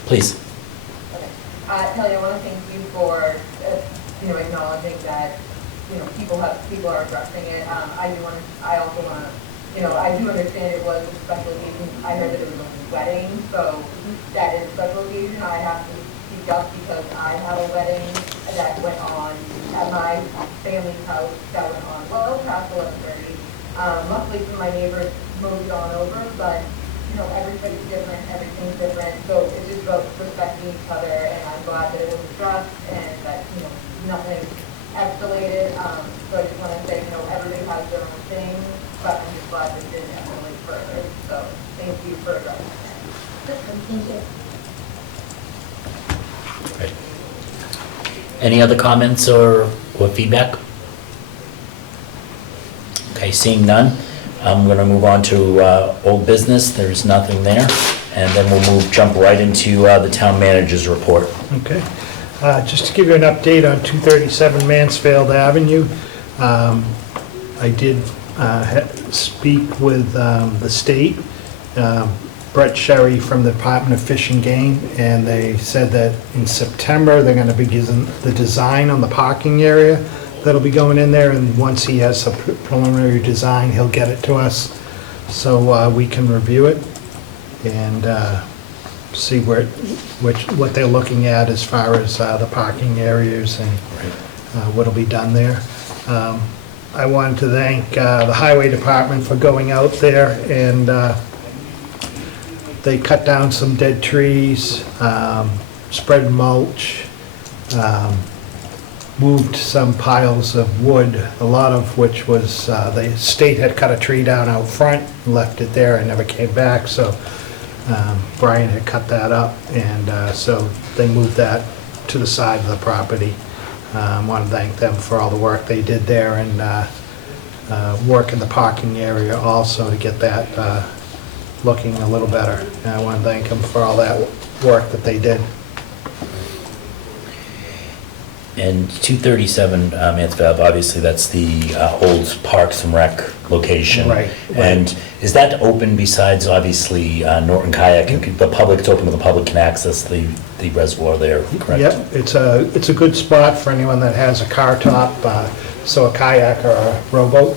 Please. Okay. Kelly, I want to thank you for, acknowledging that, people are addressing it. I do understand it was a special occasion. I heard that it was a wedding, so that is a special occasion. I have to keep just because I had a wedding that went on at my family's house that went on well past 11:30. Luckily, some of my neighbors moved on over, but you know, everybody's different, everything's different, so it's just about respecting each other, and I'm glad that it was addressed and that, you know, nothing escalated. So I just want to say, you know, everybody has their own thing, but I'm just glad that it didn't escalate further. So thank you for addressing that. Thank you. Right. Any other comments or feedback? Okay, seeing none, I'm going to move on to old business. There's nothing there. And then we'll jump right into the town manager's report. Okay. Just to give you an update on 237 Mansfield Avenue, I did speak with the state, Brett Sherry from the Department of Fish and Game, and they said that in September, they're going to begin the design on the parking area that'll be going in there, and once he has a preliminary design, he'll get it to us so we can review it and see what they're looking at as far as the parking areas and what'll be done there. I wanted to thank the Highway Department for going out there, and they cut down some dead trees, spread mulch, moved some piles of wood, a lot of which was, the state had cut a tree down out front, left it there and never came back, so Brian had cut that up, and so they moved that to the side of the property. I want to thank them for all the work they did there, and work in the parking area also to get that looking a little better. And I want to thank them for all that work that they did. And 237 Mansfield, obviously that's the old Parks and Rec location. Right. And is that open besides obviously Norton Kayak, and the public, it's open to the public can access the reservoir there, correct? Yep, it's a good spot for anyone that has a car top, so a kayak or a rowboat.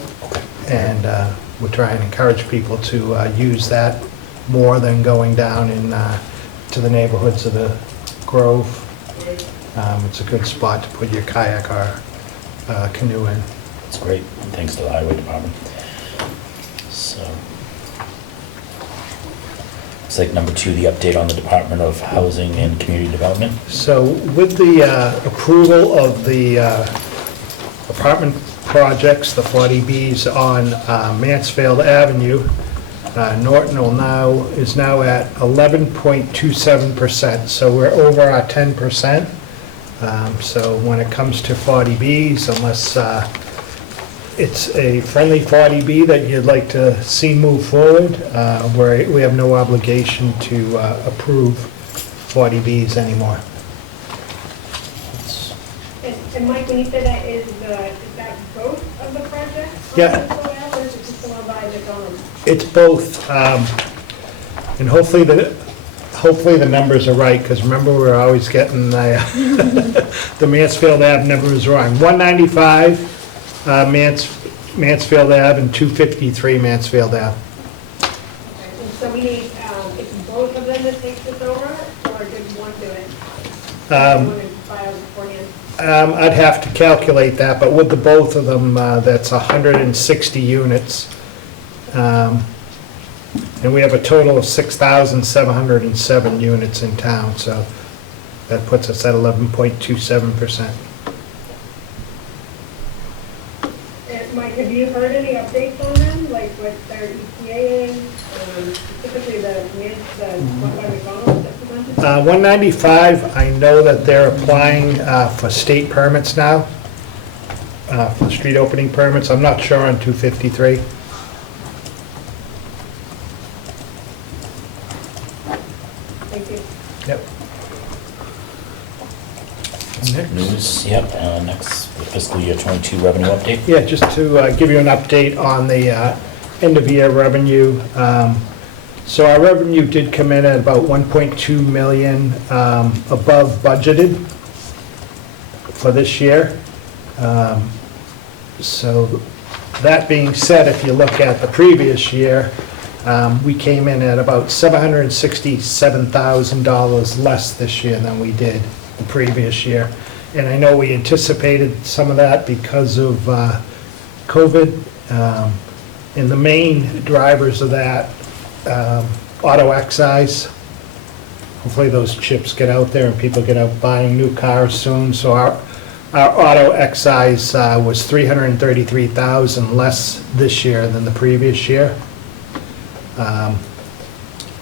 And we're trying to encourage people to use that more than going down in to the neighborhoods of the Grove. It's a good spot to put your kayak or canoe in. That's great, thanks to the Highway Department. So, it's like number 2, the update on the Department of Housing and Community Development. So with the approval of the apartment projects, the 40Bs on Mansfield Avenue, Norton is now at 11.27%, so we're over our 10%. So when it comes to 40Bs, unless it's a friendly 40B that you'd like to see move forward, we have no obligation to approve 40Bs anymore. And Mike, when you say that, is that both of the projects? Yeah. Or is it just the one by the Collins? It's both, and hopefully the numbers are right, because remember, we're always getting the Mansfield Ave numbers wrong. 195 Mansfield Ave and 253 Mansfield Ave. And so we need, it's both of them that takes this over, or did one do it? One is filed beforehand? I'd have to calculate that, but with the both of them, that's 160 units. And we have a total of 6,707 units in town, so that puts us at 11.27%. And Mike, have you heard any updates on them, like what their EPA is, specifically the one by McDonald's that presented? 195, I know that they're applying for state permits now, for street opening permits. I'm not sure on 253. Thank you. Yep. News, yep, next, the fiscal year 22 revenue update. Yeah, just to give you an update on the end of year revenue. So our revenue did come in at about 1.2 million above budgeted for this year. So that being said, if you look at the previous year, We came in at about $767,000 less this year than we did the previous year. And I know we anticipated some of that because of COVID. And the main drivers of that, auto excise. Hopefully those chips get out there and people get out buying new cars soon. So our auto excise was $333,000 less this year than the previous year.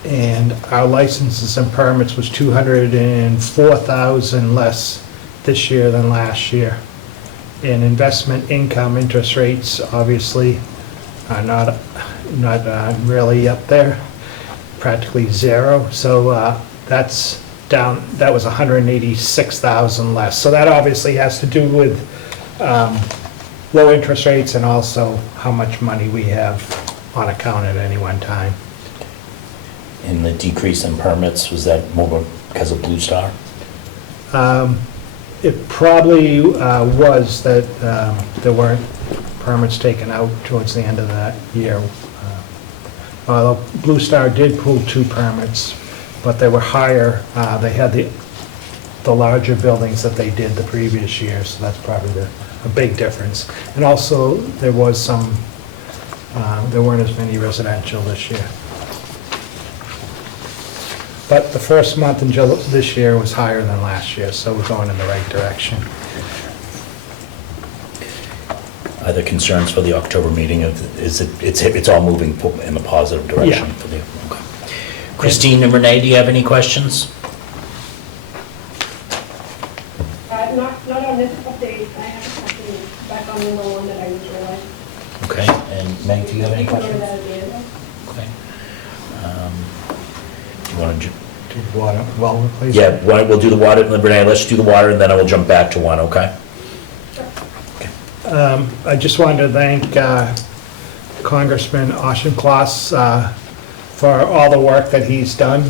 And our licenses and permits was $204,000 less this year than last year. And investment income, interest rates obviously are not really up there, practically zero. So that's down, that was $186,000 less. So that obviously has to do with low interest rates and also how much money we have on account at any one time. And the decrease in permits, was that more because of Blue Star? It probably was that there weren't permits taken out towards the end of that year. Although Blue Star did pull 2 permits, but they were higher. They had the larger buildings that they did the previous year, so that's probably a big difference. And also, there was some, there weren't as many residential this year. But the first month in this year was higher than last year, so we're going in the right direction. Are there concerns for the October meeting? It's all moving in a positive direction? Yeah. For the, okay. Christine and Renee, do you have any questions? Not on this update, I have a question back on number 1 that I just realized. Okay, and Meg, do you have any We can go to questions? that at the end. Okay. Do you want to? Do water well replacement? Yeah, we'll do the water, Renee, let's do the water, and then I will jump back to 1, okay? I just wanted to thank Congressman Auchincloss for all the work that he's done.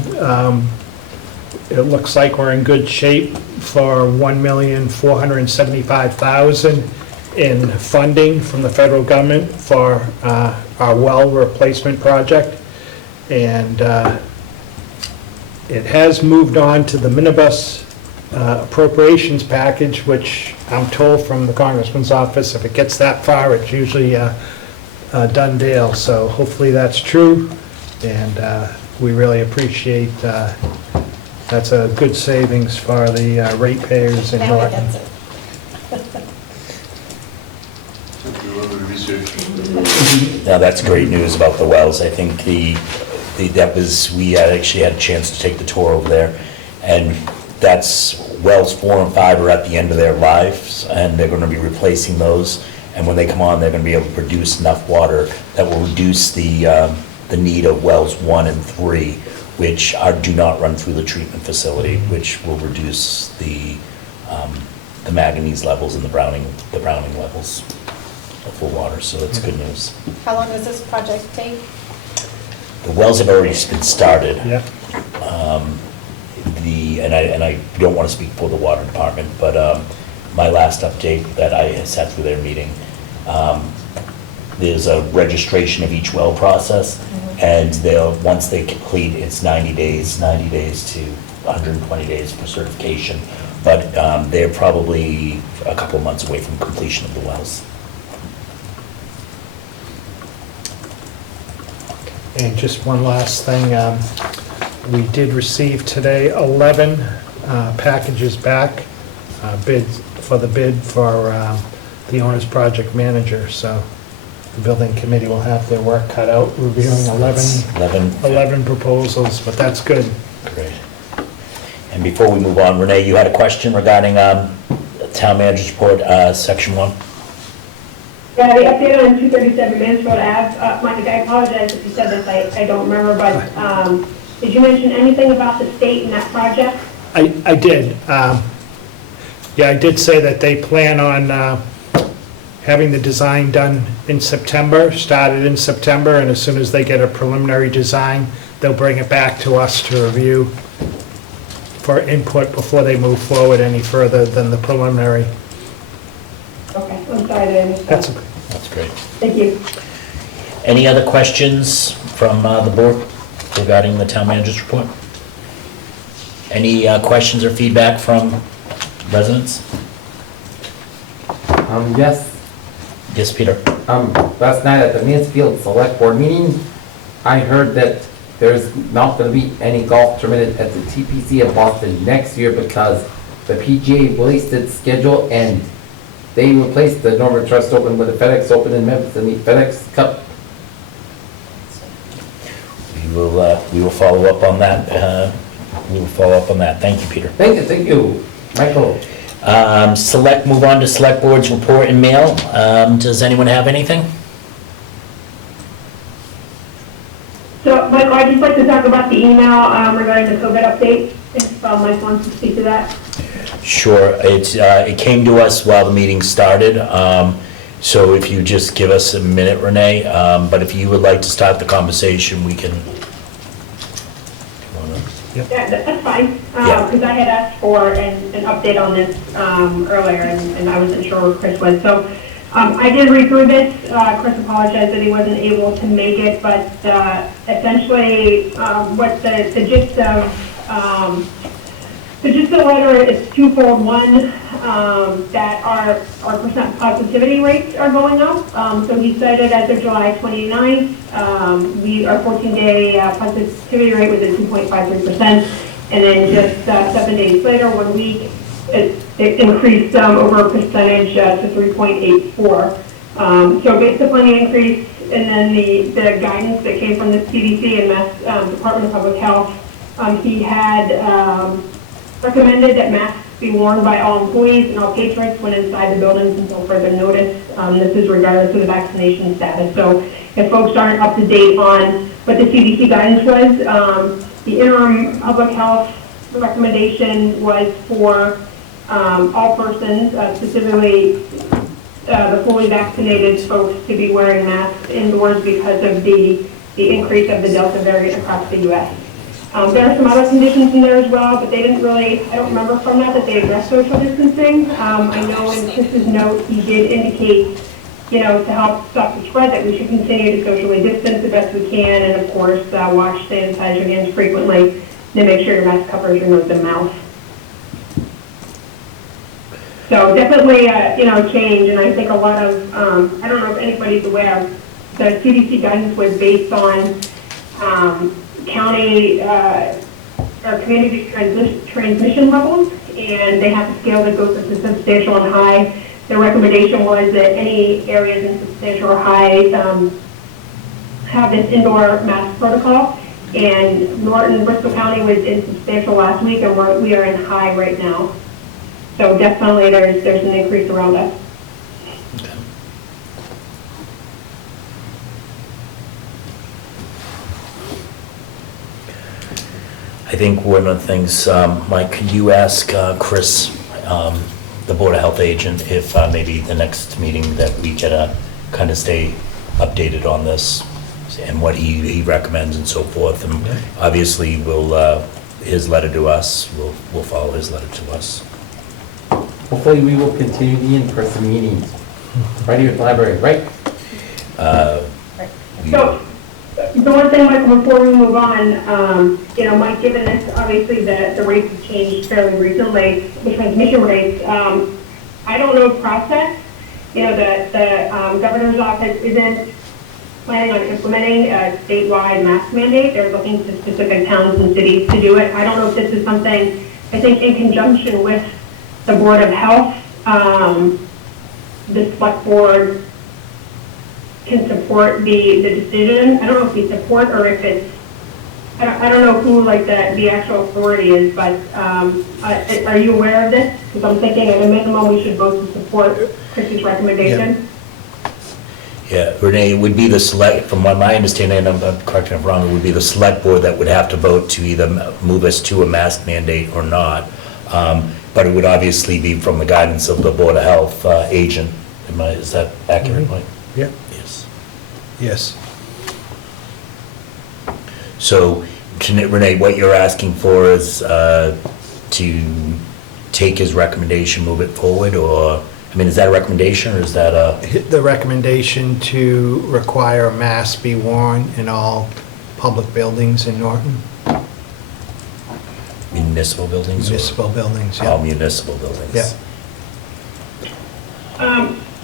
It looks like we're in good shape for $1,475,000 in funding from the federal government for our well replacement project. And it has moved on to the minibus appropriations package, which I'm told from the Congressman's office, if it gets that far, it's usually a done deal. So hopefully that's true, and we really appreciate, that's a good savings for the ratepayers in Norton. Now, that's great news about the wells. I think we actually had a chance to take the tour over there, and that's wells 4 and 5 are at the end of their lives, and they're going to be replacing those. And when they come on, they're going to be able to produce enough water that will reduce the need of wells 1 and 3, which do not run through the treatment facility, which will reduce the manganese levels and the browning levels of water. So that's good news. How long does this project take? The wells have already been started. Yeah. And I don't want to speak for the water department, but my last update that I sat through their meeting, there's a registration of each well process, and once they complete, it's 90 days to 120 days for certification, but they're probably a couple of months away from completion of the wells. And just one last thing, we did receive today 11 packages back, bid for the owner's project manager, so the building committee will have their work cut out reviewing 11 proposals, but that's good. Great. And before we move on, Renee, you had a question regarding Town Manager's Report, Section 1? Yeah, the update on 237 Mansfield Ave, Mike, I apologize if you said this, I don't remember, but did you mention anything about the state and that project? I did. Yeah, I did say that they plan on having the design done in September, started in September, and as soon as they get a preliminary design, they'll bring it back to us to review for input before they move forward any further than the preliminary. Okay, I'm sorry that I missed that. That's okay. That's great. Thank you. Any other questions from the board regarding the town manager's report? Any questions or feedback from residents? Yes. Yes, Peter? Last night at the Mansfield Select Board meeting, I heard that there's not gonna be any golf tournament at the TPC of Boston next year because the PGA released its schedule and they replaced the Northern Trust Open with the FedEx Open in Memphis and the FedEx Cup. We will follow up on that. We will follow up on that. Thank you, Peter. Thank you, Michael. Move on to Select Board's report and mail. Does anyone have anything? So, Michael, I'd just like to talk about the email regarding the COVID update, if Mike wants to speak to that. Sure. It came to us while the meeting started. So if you just give us a minute, Renee, but if you would like to start the conversation, we can. Yeah, that's fine, Yeah. because I had asked for an update on this earlier, and I wasn't sure where Chris was. So I did read through this. Chris apologized that he wasn't able to make it, but essentially what the gist of the letter is twofold. One, that our percent positivity rates are going up. So he cited as of July 29th, our 14-day positivity rate was at 2.53%. And then just 7 days later, 1 week, it increased over a percentage to 3.84. So based upon the increase, and then the guidance that came from the CDC and Mass Department of Public Health, he had recommended that masks be worn by all employees and all patrons when inside the buildings until further notice. This is regardless of the vaccination status. So if folks aren't up to date on what the CDC guidance was, the interim public health recommendation was for all persons, specifically the fully vaccinated folks, to be wearing masks indoors because of the increase of the Delta variant across the U.S. There are some other conditions in there as well, but they didn't really, I don't remember from that they addressed social distancing. I know in Chris's note, he did indicate, to help stop the spread, that we should continue to socially distance the best we can, and of course, wash, sanitize your hands frequently, and make sure your mask covers your nose and mouth. So definitely, change, and I think a lot of, I don't know if anybody's aware, the CDC guidance was based on county or community transmission levels, and they have a scale that goes from substantial and high. The recommendation was that any areas in substantial or high have this indoor mask protocol, and Norton, Bristol County was in substantial last week, and we are in high right now. So definitely there's an increase around us. I think one of the things, Mike, could you ask Chris, the Board of Health agent, if maybe the next meeting that we can kind of stay updated on this and what he recommends and so forth. And obviously, his letter to us, we'll follow his letter to us. Hopefully we will continue the in-person meetings right here at the library, right? So, the one thing, Michael, before we move on, Mike, given this, obviously the rates have changed fairly recently, the transmission rates. I don't know process. The governor's office isn't planning on implementing a statewide mask mandate. They're looking to specific towns and cities to do it. I don't know if this is something, I think in conjunction with the Board of Health, the Select Board can support the decision. I don't know if we support or if it's, I don't know who the actual authority is, but are you aware of this? Because I'm thinking at a minimum we should vote to support Chris's recommendation. Yeah, Renee, it would be the select, from what my understanding, and I'm correct me if I'm wrong, it would be the Select Board that would have to vote to either move us to a mask mandate or not. But it would obviously be from the guidance of the Board of Health agent. Is that accurate, Mike? Yeah. Yes. Yes. So, Renee, what you're asking for is to take his recommendation, move it forward, or I mean, is that a recommendation, or is that a, The recommendation to require a mask be worn in all public buildings in Norton, municipal buildings? or- municipal buildings, All yeah. municipal buildings? Yeah.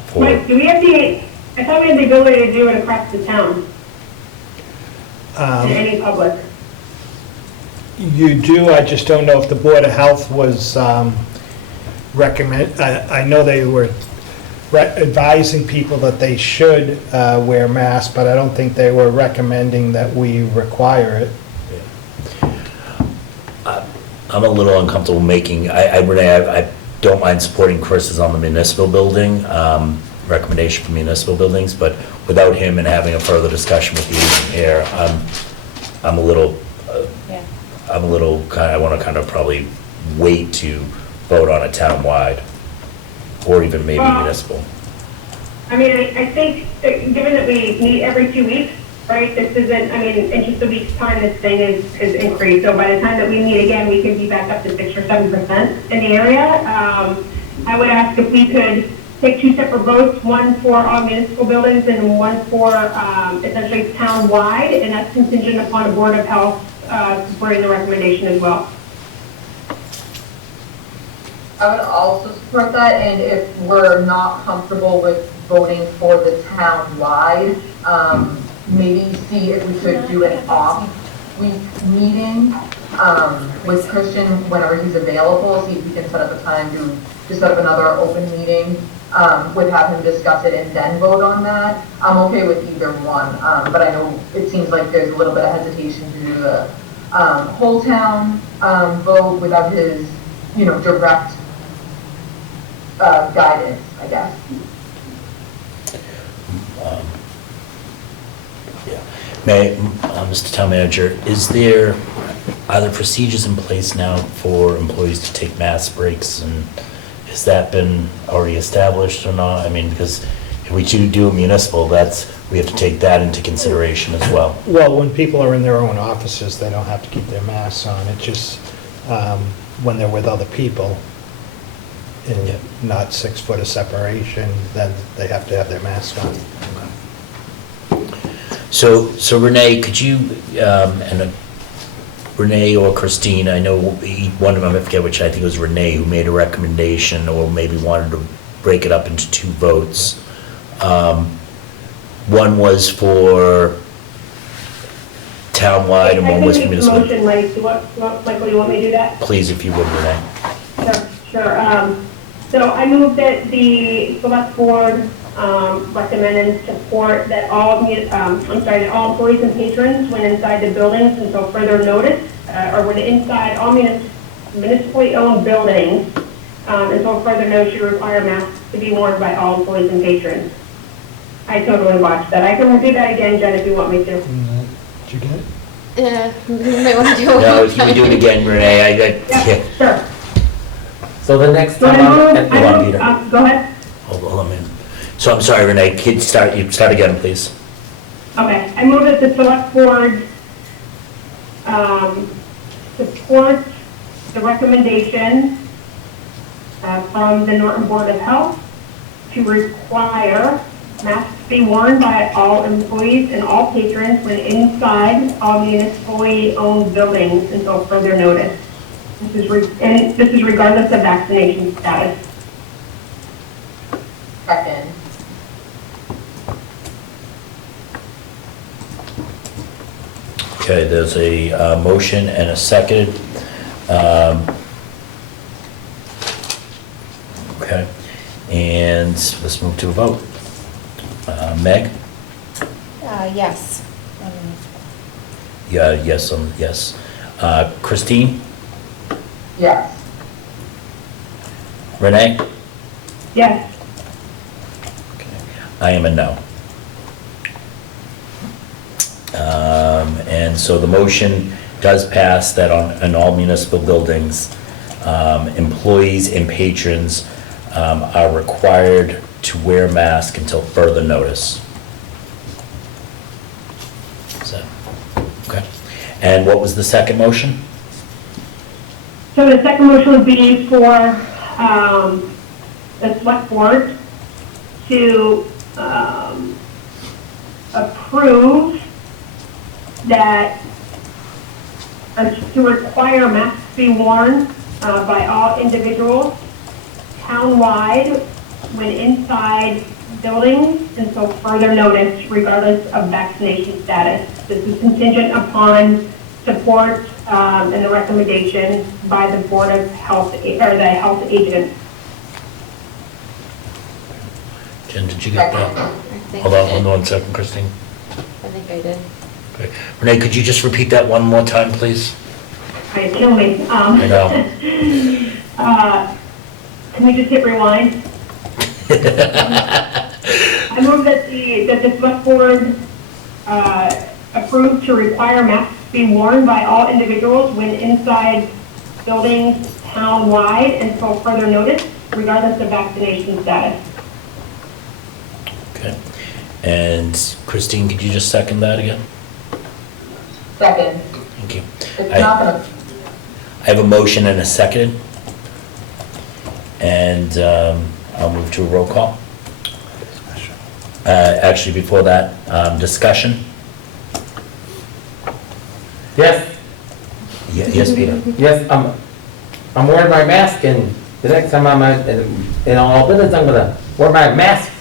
For- Mike, do we have I thought we had the ability to do it across the town, in any public. You do, I just don't know if the Board of Health was I know they were advising people that they should wear masks, but I don't think they were recommending that we require it. I'm a little uncomfortable making, Renee, I don't mind supporting Chris's on the municipal building, recommendation for municipal buildings, but without him and having a further discussion with the agent here, I'm a little, I want to kind of probably wait to vote on it town-wide, or even maybe municipal. I mean, I think, given that we meet every 2 weeks, right, this isn't, I mean, in just a week's time, this thing is increased. So by the time that we meet again, we can be back up to 6 or 7% in the area. I would ask if we could take 2 separate votes, one for all municipal buildings and one for essentially town-wide, and that's contingent upon a Board of Health supporting the recommendation as well. I would also support that, and if we're not comfortable with voting for the town-wide, maybe see if we could do an off-week meeting with Christian whenever he's available, see if we can set up a time to set up another open meeting, would have him discuss it and then vote on that. I'm okay with either one, but I know it seems like there's a little bit of hesitation to do the whole town vote without his, direct guidance, I guess. Mr. Town Manager, are there procedures in place now for employees to take mask breaks, and has that been already established or not? I mean, because if we do a municipal, we have to take that into consideration as well. Well, when people are in their own offices, they don't have to keep their masks on. It's just when they're with other people, and not 6 foot of separation, then they have to have their mask on. So Renee, could you, Renee or Christine, I know one of them, I forget which, I think it was Renee, who made a recommendation or maybe wanted to break it up into 2 votes. One was for townwide and one was for municipal. Motion, Michael, you want me to do that? Please, if you would, Renee. Sure. So I move that the select board recommend and support that all employees and patrons, when inside the buildings until further notice, or when inside all municipally owned buildings, until further notice, should require masks to be worn by all employees and patrons. I totally watched that. I can do that again, Jen, if you want me to. Did you get it? Yeah, you might want to do it. No, if you would do it again, Renee, Yeah, sure. So the next So time, go ahead. Hold on a minute. So I'm sorry, Renee, you start again, please. Okay, I move that the select board support the recommendation from the Norton Board of Health to require masks be worn by all employees and all patrons when inside all municipally owned buildings until further notice. This is regardless of vaccination status. Second. Okay, there's a motion and a second. Okay, and let's move to a vote. Meg? Yes. Yeah, yes, yes. Christine? Yes. Renee? Yes. I am a no. And so the motion does pass that in all municipal buildings, employees and patrons are required to wear a mask until further notice. So, okay. And what was the second motion? So the second motion would be for the select board to approve that, to require masks be worn by all individuals townwide when inside buildings until further notice, regardless of vaccination status. This is contingent upon support and the recommendation by the Board of Health, or the health agent. Jen, did you get that? I think Hold I on did. one second, Christine. I think I did. Okay. Renee, could you just repeat that one more time, please? I kill me. I know. Can we just hit rewind? I move that the select board approve to require masks be worn by all individuals when inside buildings town-wide until further notice, regardless of vaccination status. Okay. And Christine, could you just second that again? Second. Thank you. It's I- not gonna, I have a motion and a second. And I'll move to a roll call. Actually, before that, discussion. Yes, Yes, Peter? yes, I'm wearing my mask, and the next time I'm out in all business, I'm gonna wear my mask.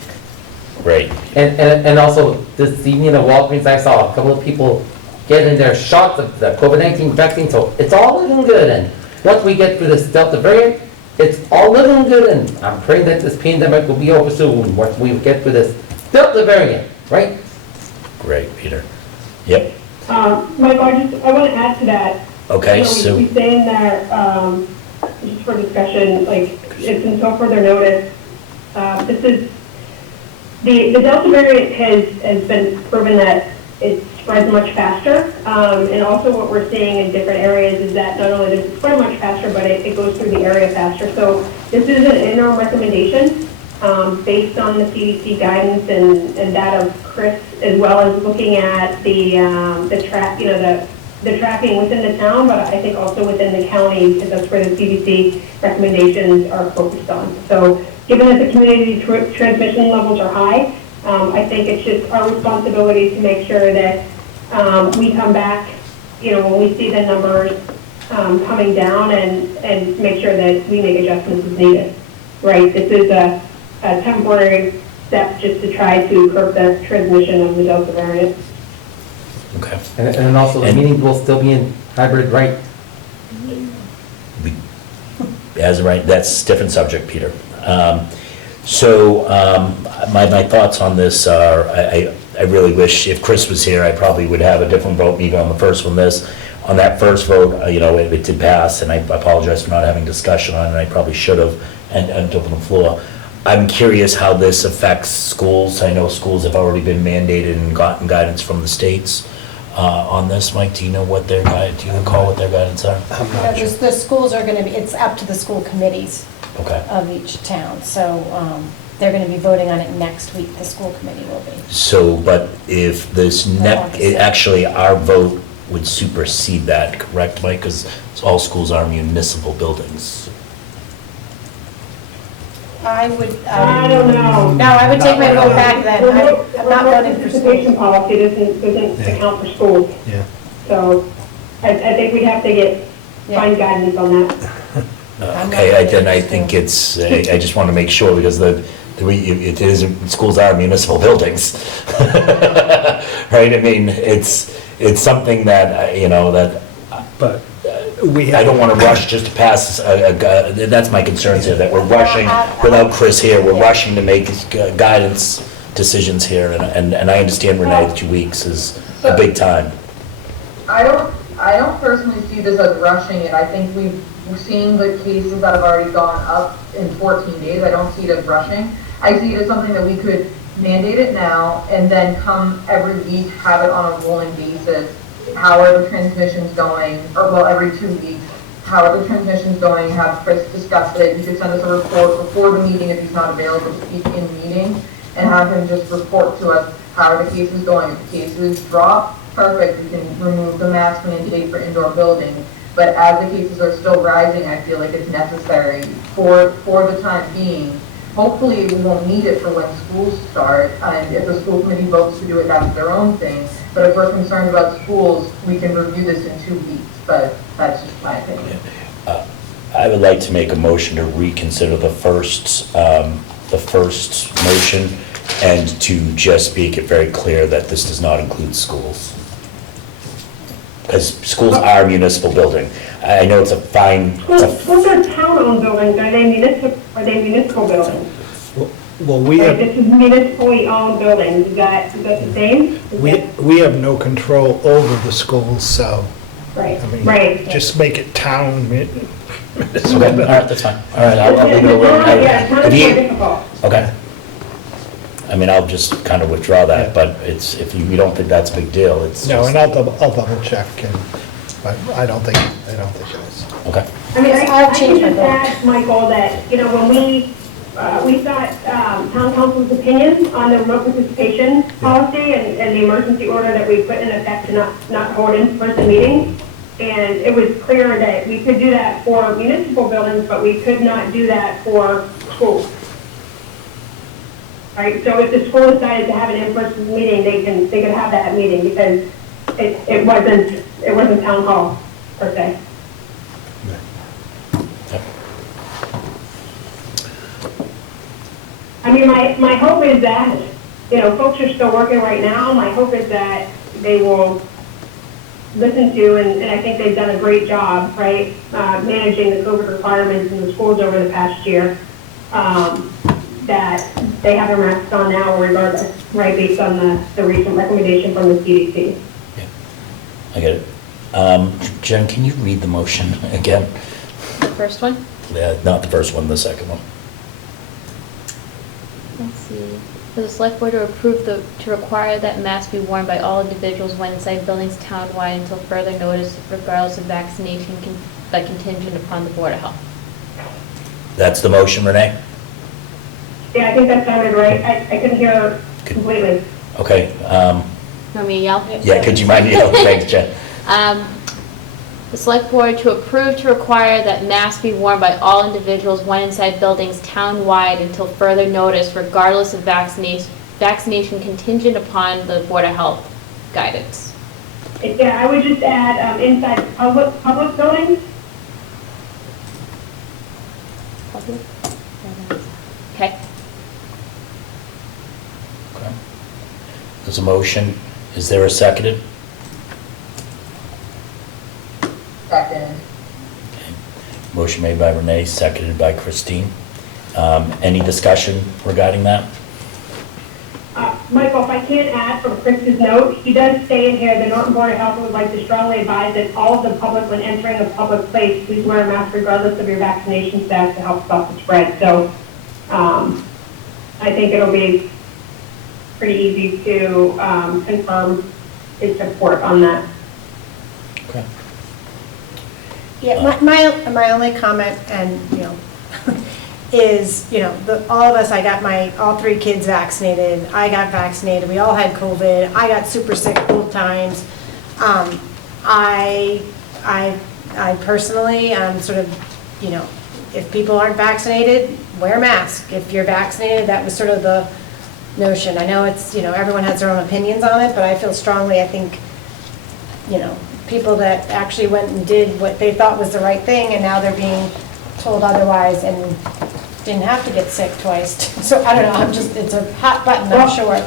Great. And also, this evening at Walgreens, I saw a couple of people getting their shots of the COVID-19 vaccine, so it's all looking good. And once we get through this Delta variant, it's all looking good, and I'm praying that this pandemic will be over soon, once we get through this Delta variant, right? Great, Peter. Yep. Michael, I want to add to that. Okay, You know, so, We say in there, just for discussion, like, it's until further notice. This is, the Delta variant has been proven that it spreads much faster. And also what we're seeing in different areas is that not only does it spread much faster, but it goes through the area faster. So this is an interim recommendation based on the CDC guidance and that of Chris, as well as looking at the tracking within the town, but I think also within the county, because that's where the CDC recommendations are focused on. So given that the community transmission levels are high, I think it's just our responsibility to make sure that we come back, when we see the numbers coming down and make sure that we make adjustments as needed, right? This is a temporary step just to try to curb the transmission of the Delta variant. okay. And then also, the And- meeting will still be in hybrid, right? As of right, that's a different subject, Peter. So my thoughts on this are, I really wish, if Chris was here, I probably would have a different vote, even on the first one, this. On that first vote, it did pass, and I apologize for not having discussion on it, I probably should have, and open the floor. I'm curious how this affects schools. I know schools have already been mandated and gotten guidance from the states on this. Mike, do you know what their do you recall what their guidance are? I'm not sure. The schools are going to be, it's up to the school committees Okay. of each town. So they're going to be voting on it next week, the school committee will be. So, but if this actually, our vote would supersede that, correct, Mike? Because all schools are municipal buildings. I would. I don't know. No, I would take my vote back then. I'm not voting for Participation schools. policy doesn't Yeah. account for schools. Yeah. So I think we'd have to find guidance on that. I'm not Okay, voting then I for think schools. it's, I just want to make sure, because it is, schools are municipal buildings. Right, I mean, it's something that, that But we I have, don't want to rush just to pass, that's my concerns here, that we're rushing, without Chris here, we're rushing to make guidance decisions here, and I understand, Renee, 2 weeks is a big time. I don't personally see this as rushing it. I think we're seeing the cases that have already gone up in 14 days. I don't see it as rushing. I see it as something that we could mandate it now and then come every week, have it on a rolling basis. How are the transmissions going? Or, well, every 2 weeks. How are the transmissions going? Have Chris discuss it. You could send us a report before the meeting if he's not available to speak in meeting, and have him just report to us how are the cases going. If the cases drop, perfect, we can remove the mask mandate for indoor buildings. But as the cases are still rising, I feel like it's necessary for the time being hopefully we won't need it for when schools start. And if the school committee votes to do it, that's their own thing. But if we're concerned about schools, we can review this in 2 weeks, but that's just my opinion. I would like to make a motion to reconsider the first motion and to just make it very clear that this does not include schools. Because schools are a municipal building. I know it's a fine, Schools are town-owned buildings, are they municipal buildings? Well, we Right, have, this is municipally owned buildings, is that the same? we have no control over the schools, so, Right, I mean, right. just make it town. okay, all right, that's fine. All right, I'll leave it alone. Yeah, town is more difficult. Okay. I mean, I'll just kind of withdraw that, but it's, if you don't think that's a big deal, it's No, just, and I'll double check, but I don't think it is. okay. I mean, I'll I change can my just vote. add, Michael, that, when we sought town council's opinion on the remote participation policy and the emergency order that we put in effect to not hold in-person meetings. And it was clear that we could do that for municipal buildings, but we could not do that for schools. Right, so if the school decided to have an in-person meeting, they could have that meeting because it wasn't town hall per se. I mean, my hope is that, folks are still working right now. My hope is that they will listen to, and I think they've done a great job, right, managing the COVID requirements in the schools over the past year, that they have their masks on now regardless, right, based on the recent recommendation from the CDC. Yeah, I get it. Jen, can you read the motion again? The first one? Yeah, not the first one, the second one. Let's see. For the select board to approve to require that masks be worn by all individuals when inside buildings townwide until further notice, regardless of vaccination, but contingent upon the Board of Health. That's the motion, Renee? Yeah, I think that sounded right. I couldn't hear completely. Okay, Want me to yell? yeah, could you mind, thanks, Jen. The select board to approve to require that masks be worn by all individuals when inside buildings townwide until further notice, regardless of vaccination contingent upon the Board of Health guidance. Yeah, I would just add inside public buildings. Okay. Okay. There's a motion. Is there a seconded? Second. Okay. Motion made by Renee, seconded by Christine. Any discussion regarding that? Michael, if I can add from Chris's note, he does say in here, the Norton Board of Health would like to strongly advise that all of the public, when entering a public place, please wear a mask regardless of your vaccination status to help stop the spread. So I think it'll be pretty easy to confirm his support on that. Okay. Yeah, my only comment, and, is, all of us, I got all 3 kids vaccinated, I got vaccinated, we all had COVID, I got super sick both times. I personally, sort of, if people aren't vaccinated, wear a mask. If you're vaccinated, that was sort of the notion. I know it's, everyone has their own opinions on it, but I feel strongly, I think, people that actually went and did what they thought was the right thing, and now they're being told otherwise and didn't have to get sick twice. So I don't know, it's a hot button, I'm sure.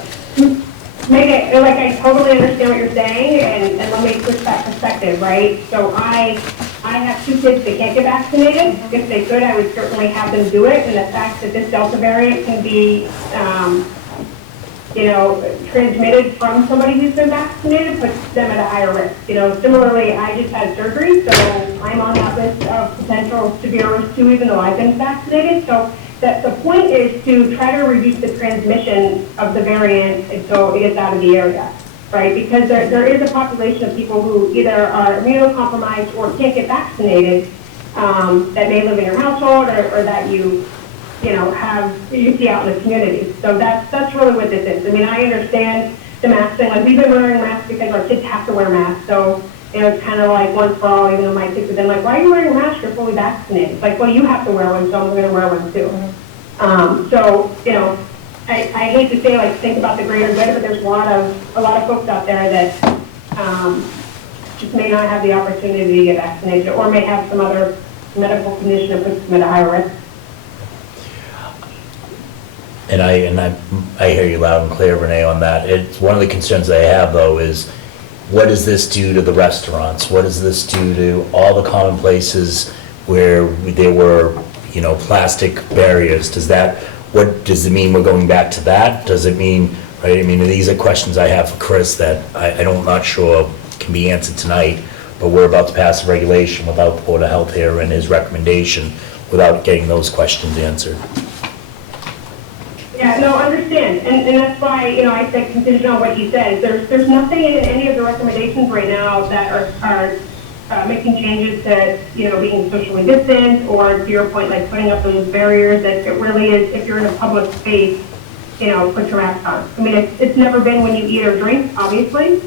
Megan, I totally understand what you're saying, and let me switch that perspective, right? So I have 2 kids that can't get vaccinated. If they could, I would certainly have them do it, and the fact that this Delta variant can be, transmitted from somebody who's been vaccinated puts them at a higher risk. Similarly, I just had surgery, so I'm on that list of potential severe risk too, even though I've been vaccinated. So the point is to try to reduce the transmission of the variant until it gets out of the area, right? Because there is a population of people who either are immunocompromised or can't get vaccinated that may live in your household or that you see out in the community. So that's really what this is. I mean, I understand the mask thing. Like, we've been wearing masks because our kids have to wear masks. So, it's kind of like once for all, even though my kids have been like, why are you wearing a mask? You're fully vaccinated. It's like, well, you have to wear one, so I'm going to wear one too. So, you know, I hate to say, like, think about the greater good, but there's a lot of folks out there that just may not have the opportunity to get vaccinated, or may have some other medical condition that puts them at a higher risk. And I hear you loud and clear, Renee, on that. It's one of the concerns I have, though, is what does this do to the restaurants? What does this do to all the common places where there were, you know, plastic barriers? What does it mean we're going back to that? Does it mean, right, I mean, these are questions I have for Chris that I'm not sure can be answered tonight, but we're about to pass a regulation without the Board of Health here and his recommendation, without getting those questions answered. Yeah, no, understand, and that's why, you know, I said contingent on what he says. There's nothing in any of the recommendations right now that are making changes to, you know, being socially distant, or to your point, like putting up those barriers. That it really is, if you're in a public space, you know, put your mask on. I mean, it's never been when you eat or drink, obviously,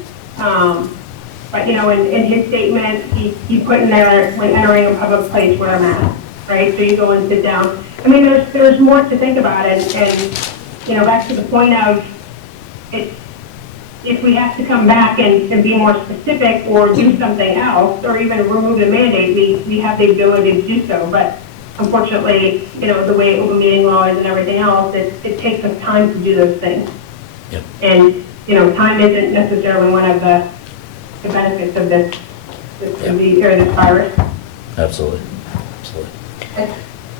but, you know, in his statement, he put in there, when entering a public place, wear a mask, right? So you go and sit down. I mean, there's more to think about it, and, you know, back to the point of, if we have to come back and be more specific or do something else, or even remove the mandate, we have the ability to do so. But unfortunately, you know, the way open meeting law is and everything else, it takes us time to do those things. Yep. And, you know, time isn't necessarily one of the benefits of this disease or this virus. Absolutely.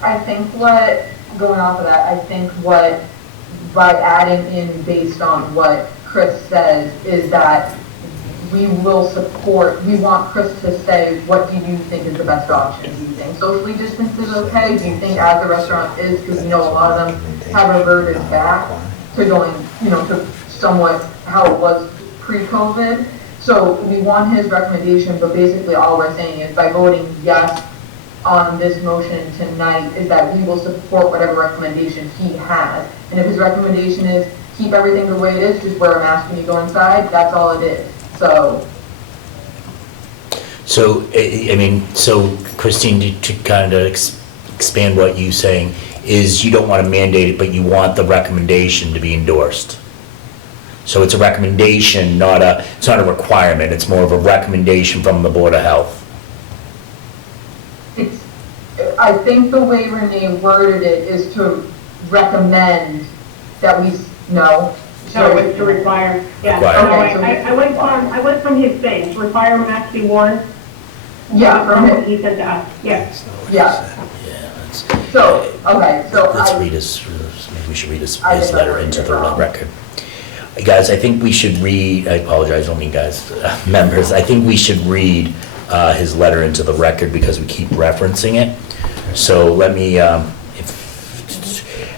I think going off of that, I think by adding in based on what Chris says, is that we want Chris to say, what do you think is the best option? Do you think socially distance is okay? Do you think as the restaurant is, because you know a lot of them have reverted back to going, you know, to somewhat how it was pre-COVID? So we want his recommendation, but basically all we're saying is by voting yes on this motion tonight is that we will support whatever recommendation he has. And if his recommendation is keep everything the way it is, just wear a mask when you go inside, that's all it is. So I mean, so Christine, to kind of expand what you're saying, is you don't want to mandate it, but you want the recommendation to be endorsed. So it's a recommendation, it's not a requirement, it's more of a recommendation from the Board of Health. I think the way Renee worded it is to recommend that we know. No, it's to require, yeah. Require. I went from his thing, to require a mask be worn. Yeah, from what he said to us, yes. Yeah. Yeah, So, okay, so let's read maybe we should read his letter into the record. Guys, I think we should read, I apologize, I don't mean guys, members, I think we should read his letter into the record because we keep referencing it. So let me,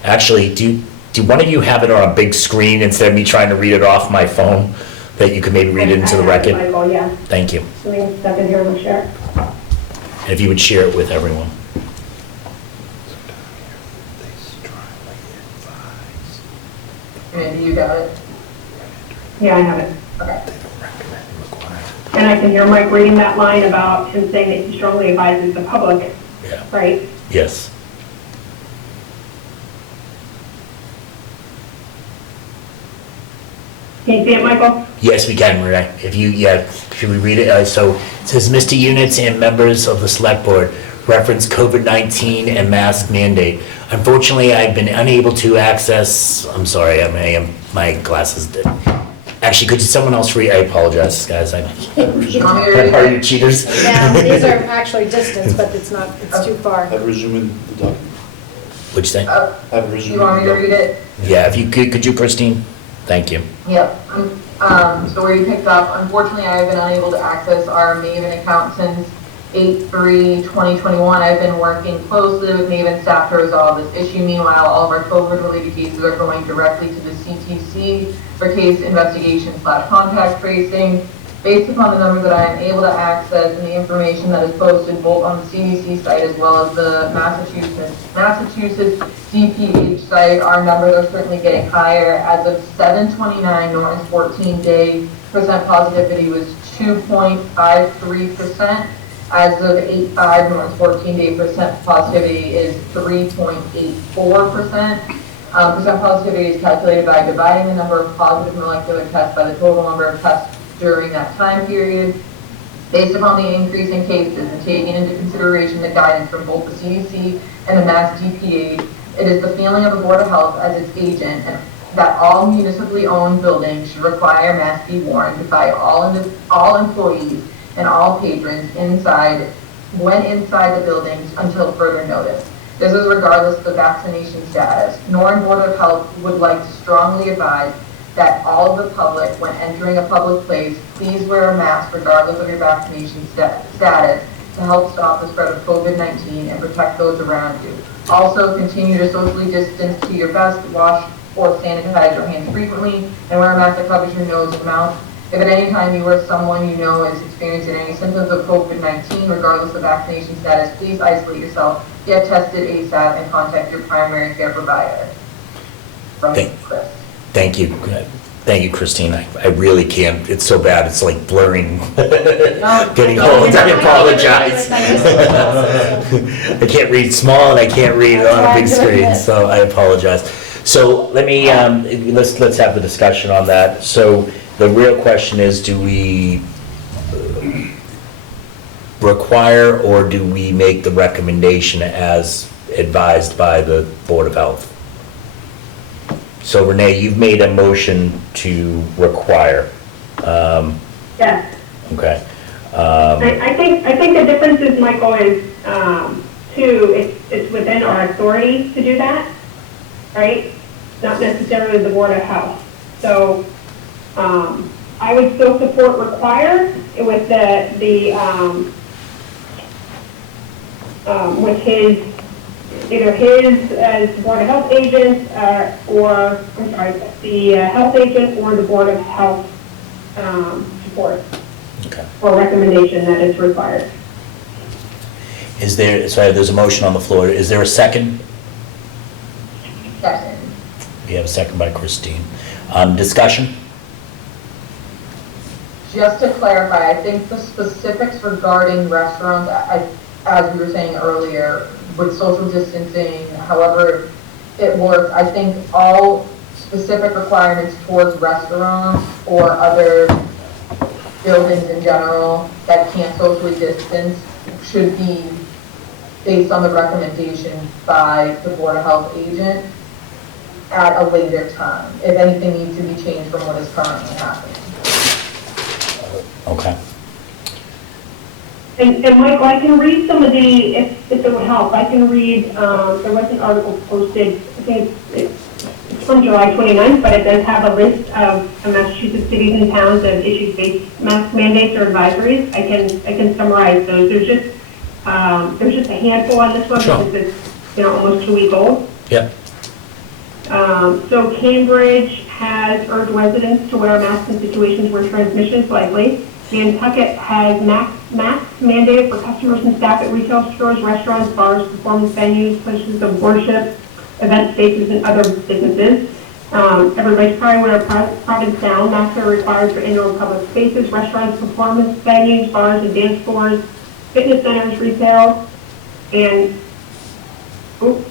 actually, do one of you have it on a big screen instead of me trying to read it off my phone, that you could maybe read it into the record? Michael, yeah. Thank you. So we can step in here and share. And if you would share it with everyone. Maybe you got it? Yeah, I have it. Okay. And I can hear Mike reading that line about him saying that he strongly advises the public, Yeah. right? Yes. Can you see it, Michael? Yes, we can, Renee. If you, should we read it? So it says, Mr. Units and members of the Select Board, reference COVID-19 and mask mandate. Unfortunately, I've been unable to access, I'm sorry, my glasses did. Actually, could someone else read? I apologize, guys. Are you cheaters? Yeah, these are actually distance, but it's too far. Have resume in the document. What'd you say? Have resume. You want me to read it? Yeah, if you could you, Christine? Thank you. Yep. So where you picked up, unfortunately, I have been unable to access our Maven account since 8/3/2021. I've been working closely with Maven staff to resolve this issue. Meanwhile, all of our COVID-related cases are going directly to the CTC for case investigation/contact tracing. Based upon the numbers that I am able to access and the information that is posted both on the CDC site as well as the Massachusetts DPH site, our numbers are certainly getting higher. As of 7/29, Norton's 14-day percent positivity was 2.53%. As of 8/5, Norton's 14-day percent positivity is 3.84%. Percent positivity is calculated by dividing the number of positive molecular tests by the total number of tests during that time period. Based upon the increase in cases and taking into consideration the guidance from both the CDC and the Mass DPA, it is the feeling of the Board of Health as its agent and that all municipally owned buildings should require masks be worn by all employees and all patrons when inside the buildings until further notice. This is regardless of the vaccination status. Norton Board of Health would like to strongly advise that all of the public, when entering a public place, please wear a mask regardless of your vaccination status to help stop the spread of COVID-19 and protect those around you. Also, continue to socially distance to your best, wash or sanitize your hands frequently, and wear a mask that covers your nose and mouth. If at any time you or someone you know is experiencing any symptoms of COVID-19, regardless of vaccination status, please isolate yourself, get tested ASAP, and contact your primary care provider. From Chris. Thank you. Thank you, Christine. I really can't. It's so bad. It's like blurring. Getting old. I apologize. I can't read small and I can't read on a big screen, so I apologize. So let me, let's have the discussion on that. So the real question is, do we require or do we make the recommendation as advised by the Board of Health? So Renee, you've made a motion to require. Yes. Okay. I think the difference is, Michael, is it's within our authority to do that, right? Not necessarily the Board of Health. So I would still support require with with his, either his as Board of Health agent or, I'm sorry, the health agent or the Board of Health support. Okay. Or recommendation that is required. Is there, sorry, there's a motion on the floor. Is there a second? Second. We have a second by Christine. Discussion? Just to clarify, I think the specifics regarding restaurants, as we were saying earlier, with social distancing, however it works, I think all specific requirements towards restaurants or other buildings in general that can't socially distance should be based on the recommendation by the Board of Health agent at a later time, if anything needs to be changed from what is currently happening. Okay. And Michael, I can read some of the, if it would help, I can read, there was an article posted, I think it's from July 29th, but it does have a list of Massachusetts cities and towns that have issued face mask mandates or advisories. I can summarize those. There's just a handful on this one because it's almost 2 weeks old. Yep. So Cambridge has urged residents to wear masks in situations where transmission is likely. Nantucket has masks mandated for customers and staff at retail stores, restaurants, bars, performance venues, places of worship, event spaces, and other businesses. Everybody's probably aware of Provincetown. Masks are required for indoor public spaces, restaurants, performance venues, bars and dance floors, fitness centers, retail, and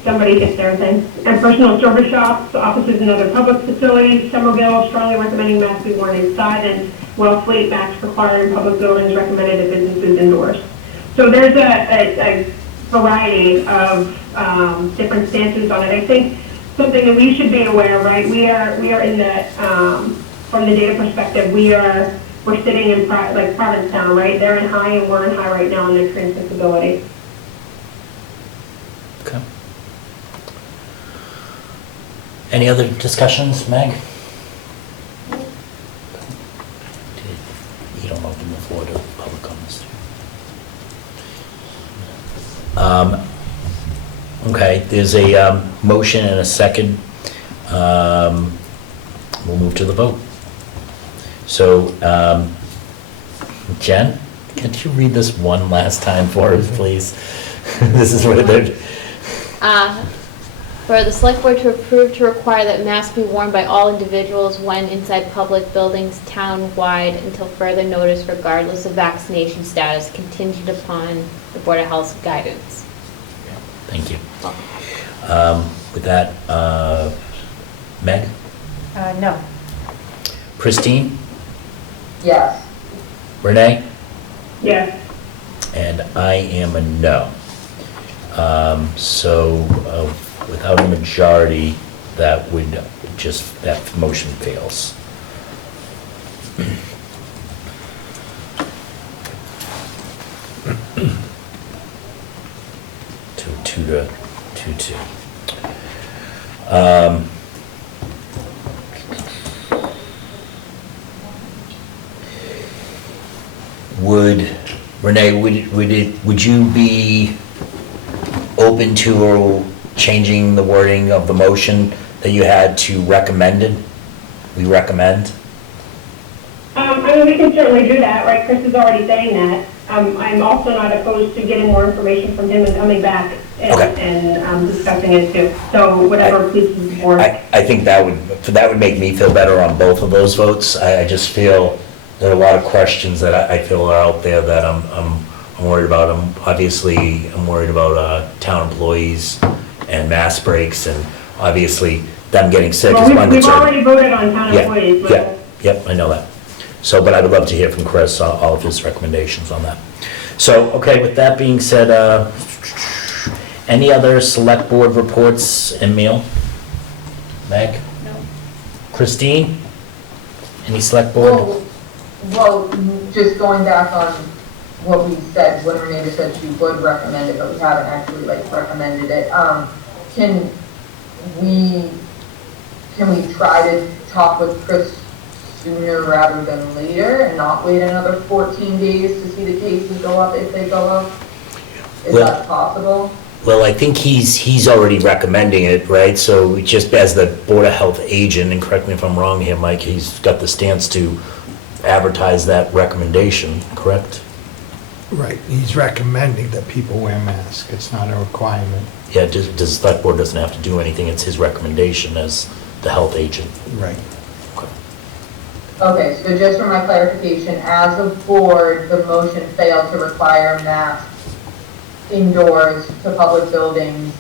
somebody hit their thing. And personal service shops, offices, and other public facilities. Somerville strongly recommending masks be worn inside, and Wellfleet masks required in public buildings, recommended at businesses indoors. So there's a variety of different stances on it. I think something that we should be aware of, right? We are in the from the data perspective, we're sitting in like Provincetown, right? They're in high and we're in high right now in their transmissibility. Okay. Any other discussions, Meg? You don't open the floor to public comments. Okay, there's a motion and a second. We'll move to the vote. So, Jen, can't you read this one last time for us, please? This is what they're... For the select board to approve to require that masks be worn by all individuals when inside public buildings town-wide until further notice regardless of vaccination status, contingent upon the Board of Health's guidance. Thank you. With that, Meg? No. Christine? Yes. Renee? Yes. And I am a no. So without a majority, that motion fails. Two to 2. Renee, would you be open to changing the wording of the motion that you had to recommended? We recommend? I mean, we can certainly do that, right? Chris is already saying that. I'm also not opposed to getting more information from him and coming back and discussing it too. So whatever pleases the board. I think that would make me feel better on both of those votes. I just feel there are a lot of questions that I feel are out there that I'm worried about. I'm worried about town employees and mask breaks, and obviously them getting sick is one concern. We've already voted on town employees. Yep, I know that. So, but I would love to hear from Chris, all of his recommendations on that. So, okay, with that being said, any other select board reports, Emil? Meg? No. Christine? Any select board? Well, just going back on what we said, when Renee said she would recommend it, but we haven't actually recommended it. Can we try to talk with Chris sooner rather than later and not wait another 14 days to see the cases go up if they go up? Is that possible? Well, I think he's already recommending it, right? So just as the Board of Health agent, and correct me if I'm wrong here, Mike, he's got the stance to advertise that recommendation, correct? Right, he's recommending that people wear masks, it's not a requirement. Yeah, the select board doesn't have to do anything, it's his recommendation as the health agent. Right. Okay, so just for my clarification, as a board, the motion failed to require masks indoors to public buildings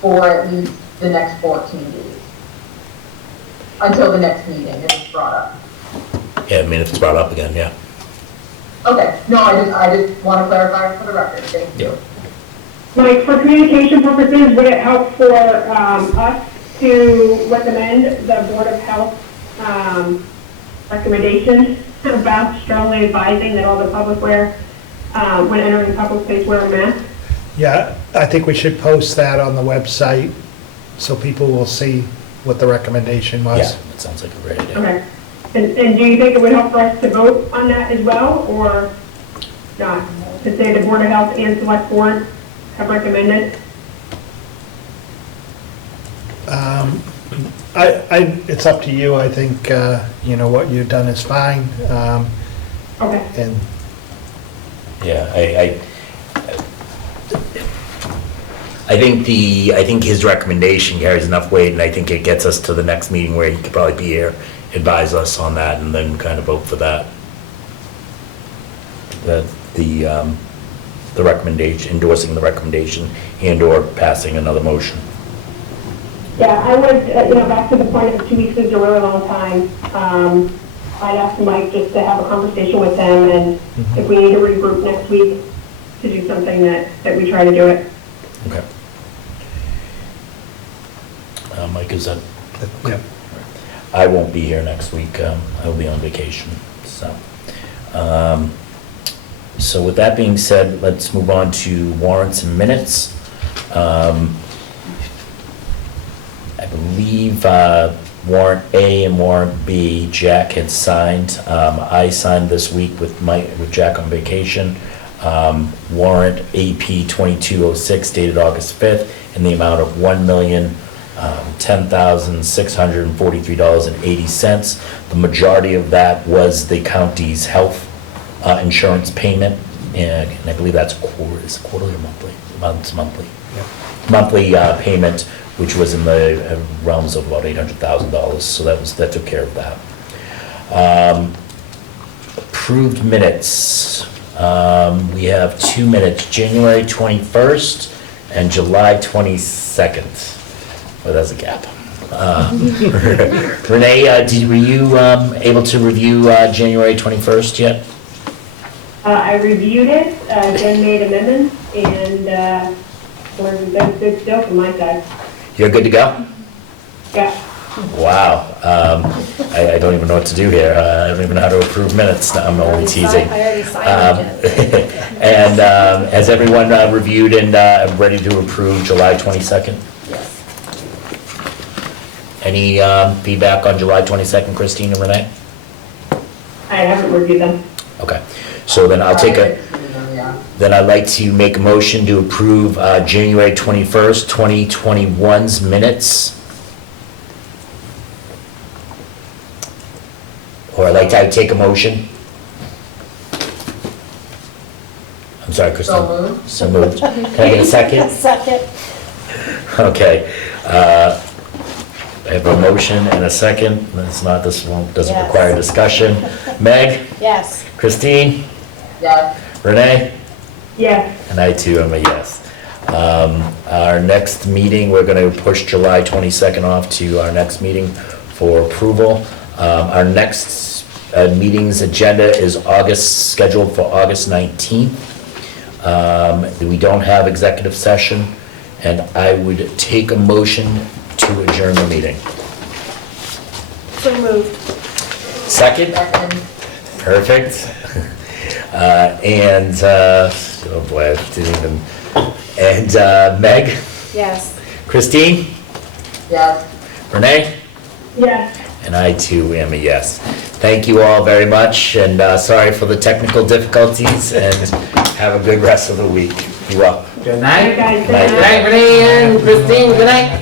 for at least the next 14 days. Until the next meeting, if it's brought up. Yeah, I mean, if it's brought up again, yeah. Okay, no, I just want to clarify for the record, thank you. Mike, for communication purposes, would it help for us to recommend the Board of Health recommendation about strongly advising that all the public wear, when entering public space, wear a mask? Yeah, I think we should post that on the website so people will see what the recommendation was. Yeah, that sounds like a great idea. Okay. And do you think it would help for us to vote on that as well, or not? To say the Board of Health and Select Board have recommended? It's up to you. I think, what you've done is fine. Okay. And Yeah, I think his recommendation carries enough weight, and I think it gets us to the next meeting where he could probably be here, advise us on that, and then kind of vote for that. The recommendation, endorsing the recommendation, and/or passing another motion. Yeah, I would, back to the point of 2 weeks is a really long time. I'd ask Mike just to have a conversation with him, and if we need to regroup next week to do something that we try to do it. Okay. Mike, is that? Yeah. I won't be here next week. I'll be on vacation, so. So with that being said, let's move on to warrants and minutes. I believe warrant A and warrant B, Jack had signed. I signed this week with Jack on vacation. Warrant AP 2206 dated August 5th in the amount of $1,010,643.80. The majority of that was the county's health insurance payment and I believe that's is it quarterly or monthly? It's monthly. Monthly payment, which was in the realms of about $800,000, so that took care of that. Approved minutes. We have 2 minutes, January 21st and July 22nd. Well, that's a gap. Renee, were you able to review January 21st yet? I reviewed it, Jen made amendments, and that's good still from my side. You're good to go? Yeah. Wow. I don't even know what to do here. I don't even know how to approve minutes. I'm only teasing. I already signed it. And has everyone reviewed and ready to approve July 22nd? Yes. Any feedback on July 22nd, Christine and Renee? I haven't reviewed them. Okay, so then I'll take then I'd like to make a motion to approve January 21st, 2021's minutes. Or I'd like to take a motion. I'm sorry, Christine. So moved. So moved. Can I get a second? Second. Okay. I have a motion and a second. It's not, this one doesn't Yes. require discussion. Meg? Yes. Christine? Yes. Renee? Yes. And I too am a yes. Our next meeting, we're going to push July 22nd off to our next meeting for approval. Our next meeting's agenda is scheduled for August 19th. We don't have executive session, and I would take a motion to adjourn the meeting. So moved. Second? Perfect. And, oh boy, I didn't even, and Meg? Yes. Christine? Yes. Renee? Yes. And I too am a yes. Thank you all very much, and sorry for the technical difficulties, and have a good rest of the week. Be well. Good night. Guys, Good night. Good night, Renee and Christine, good night.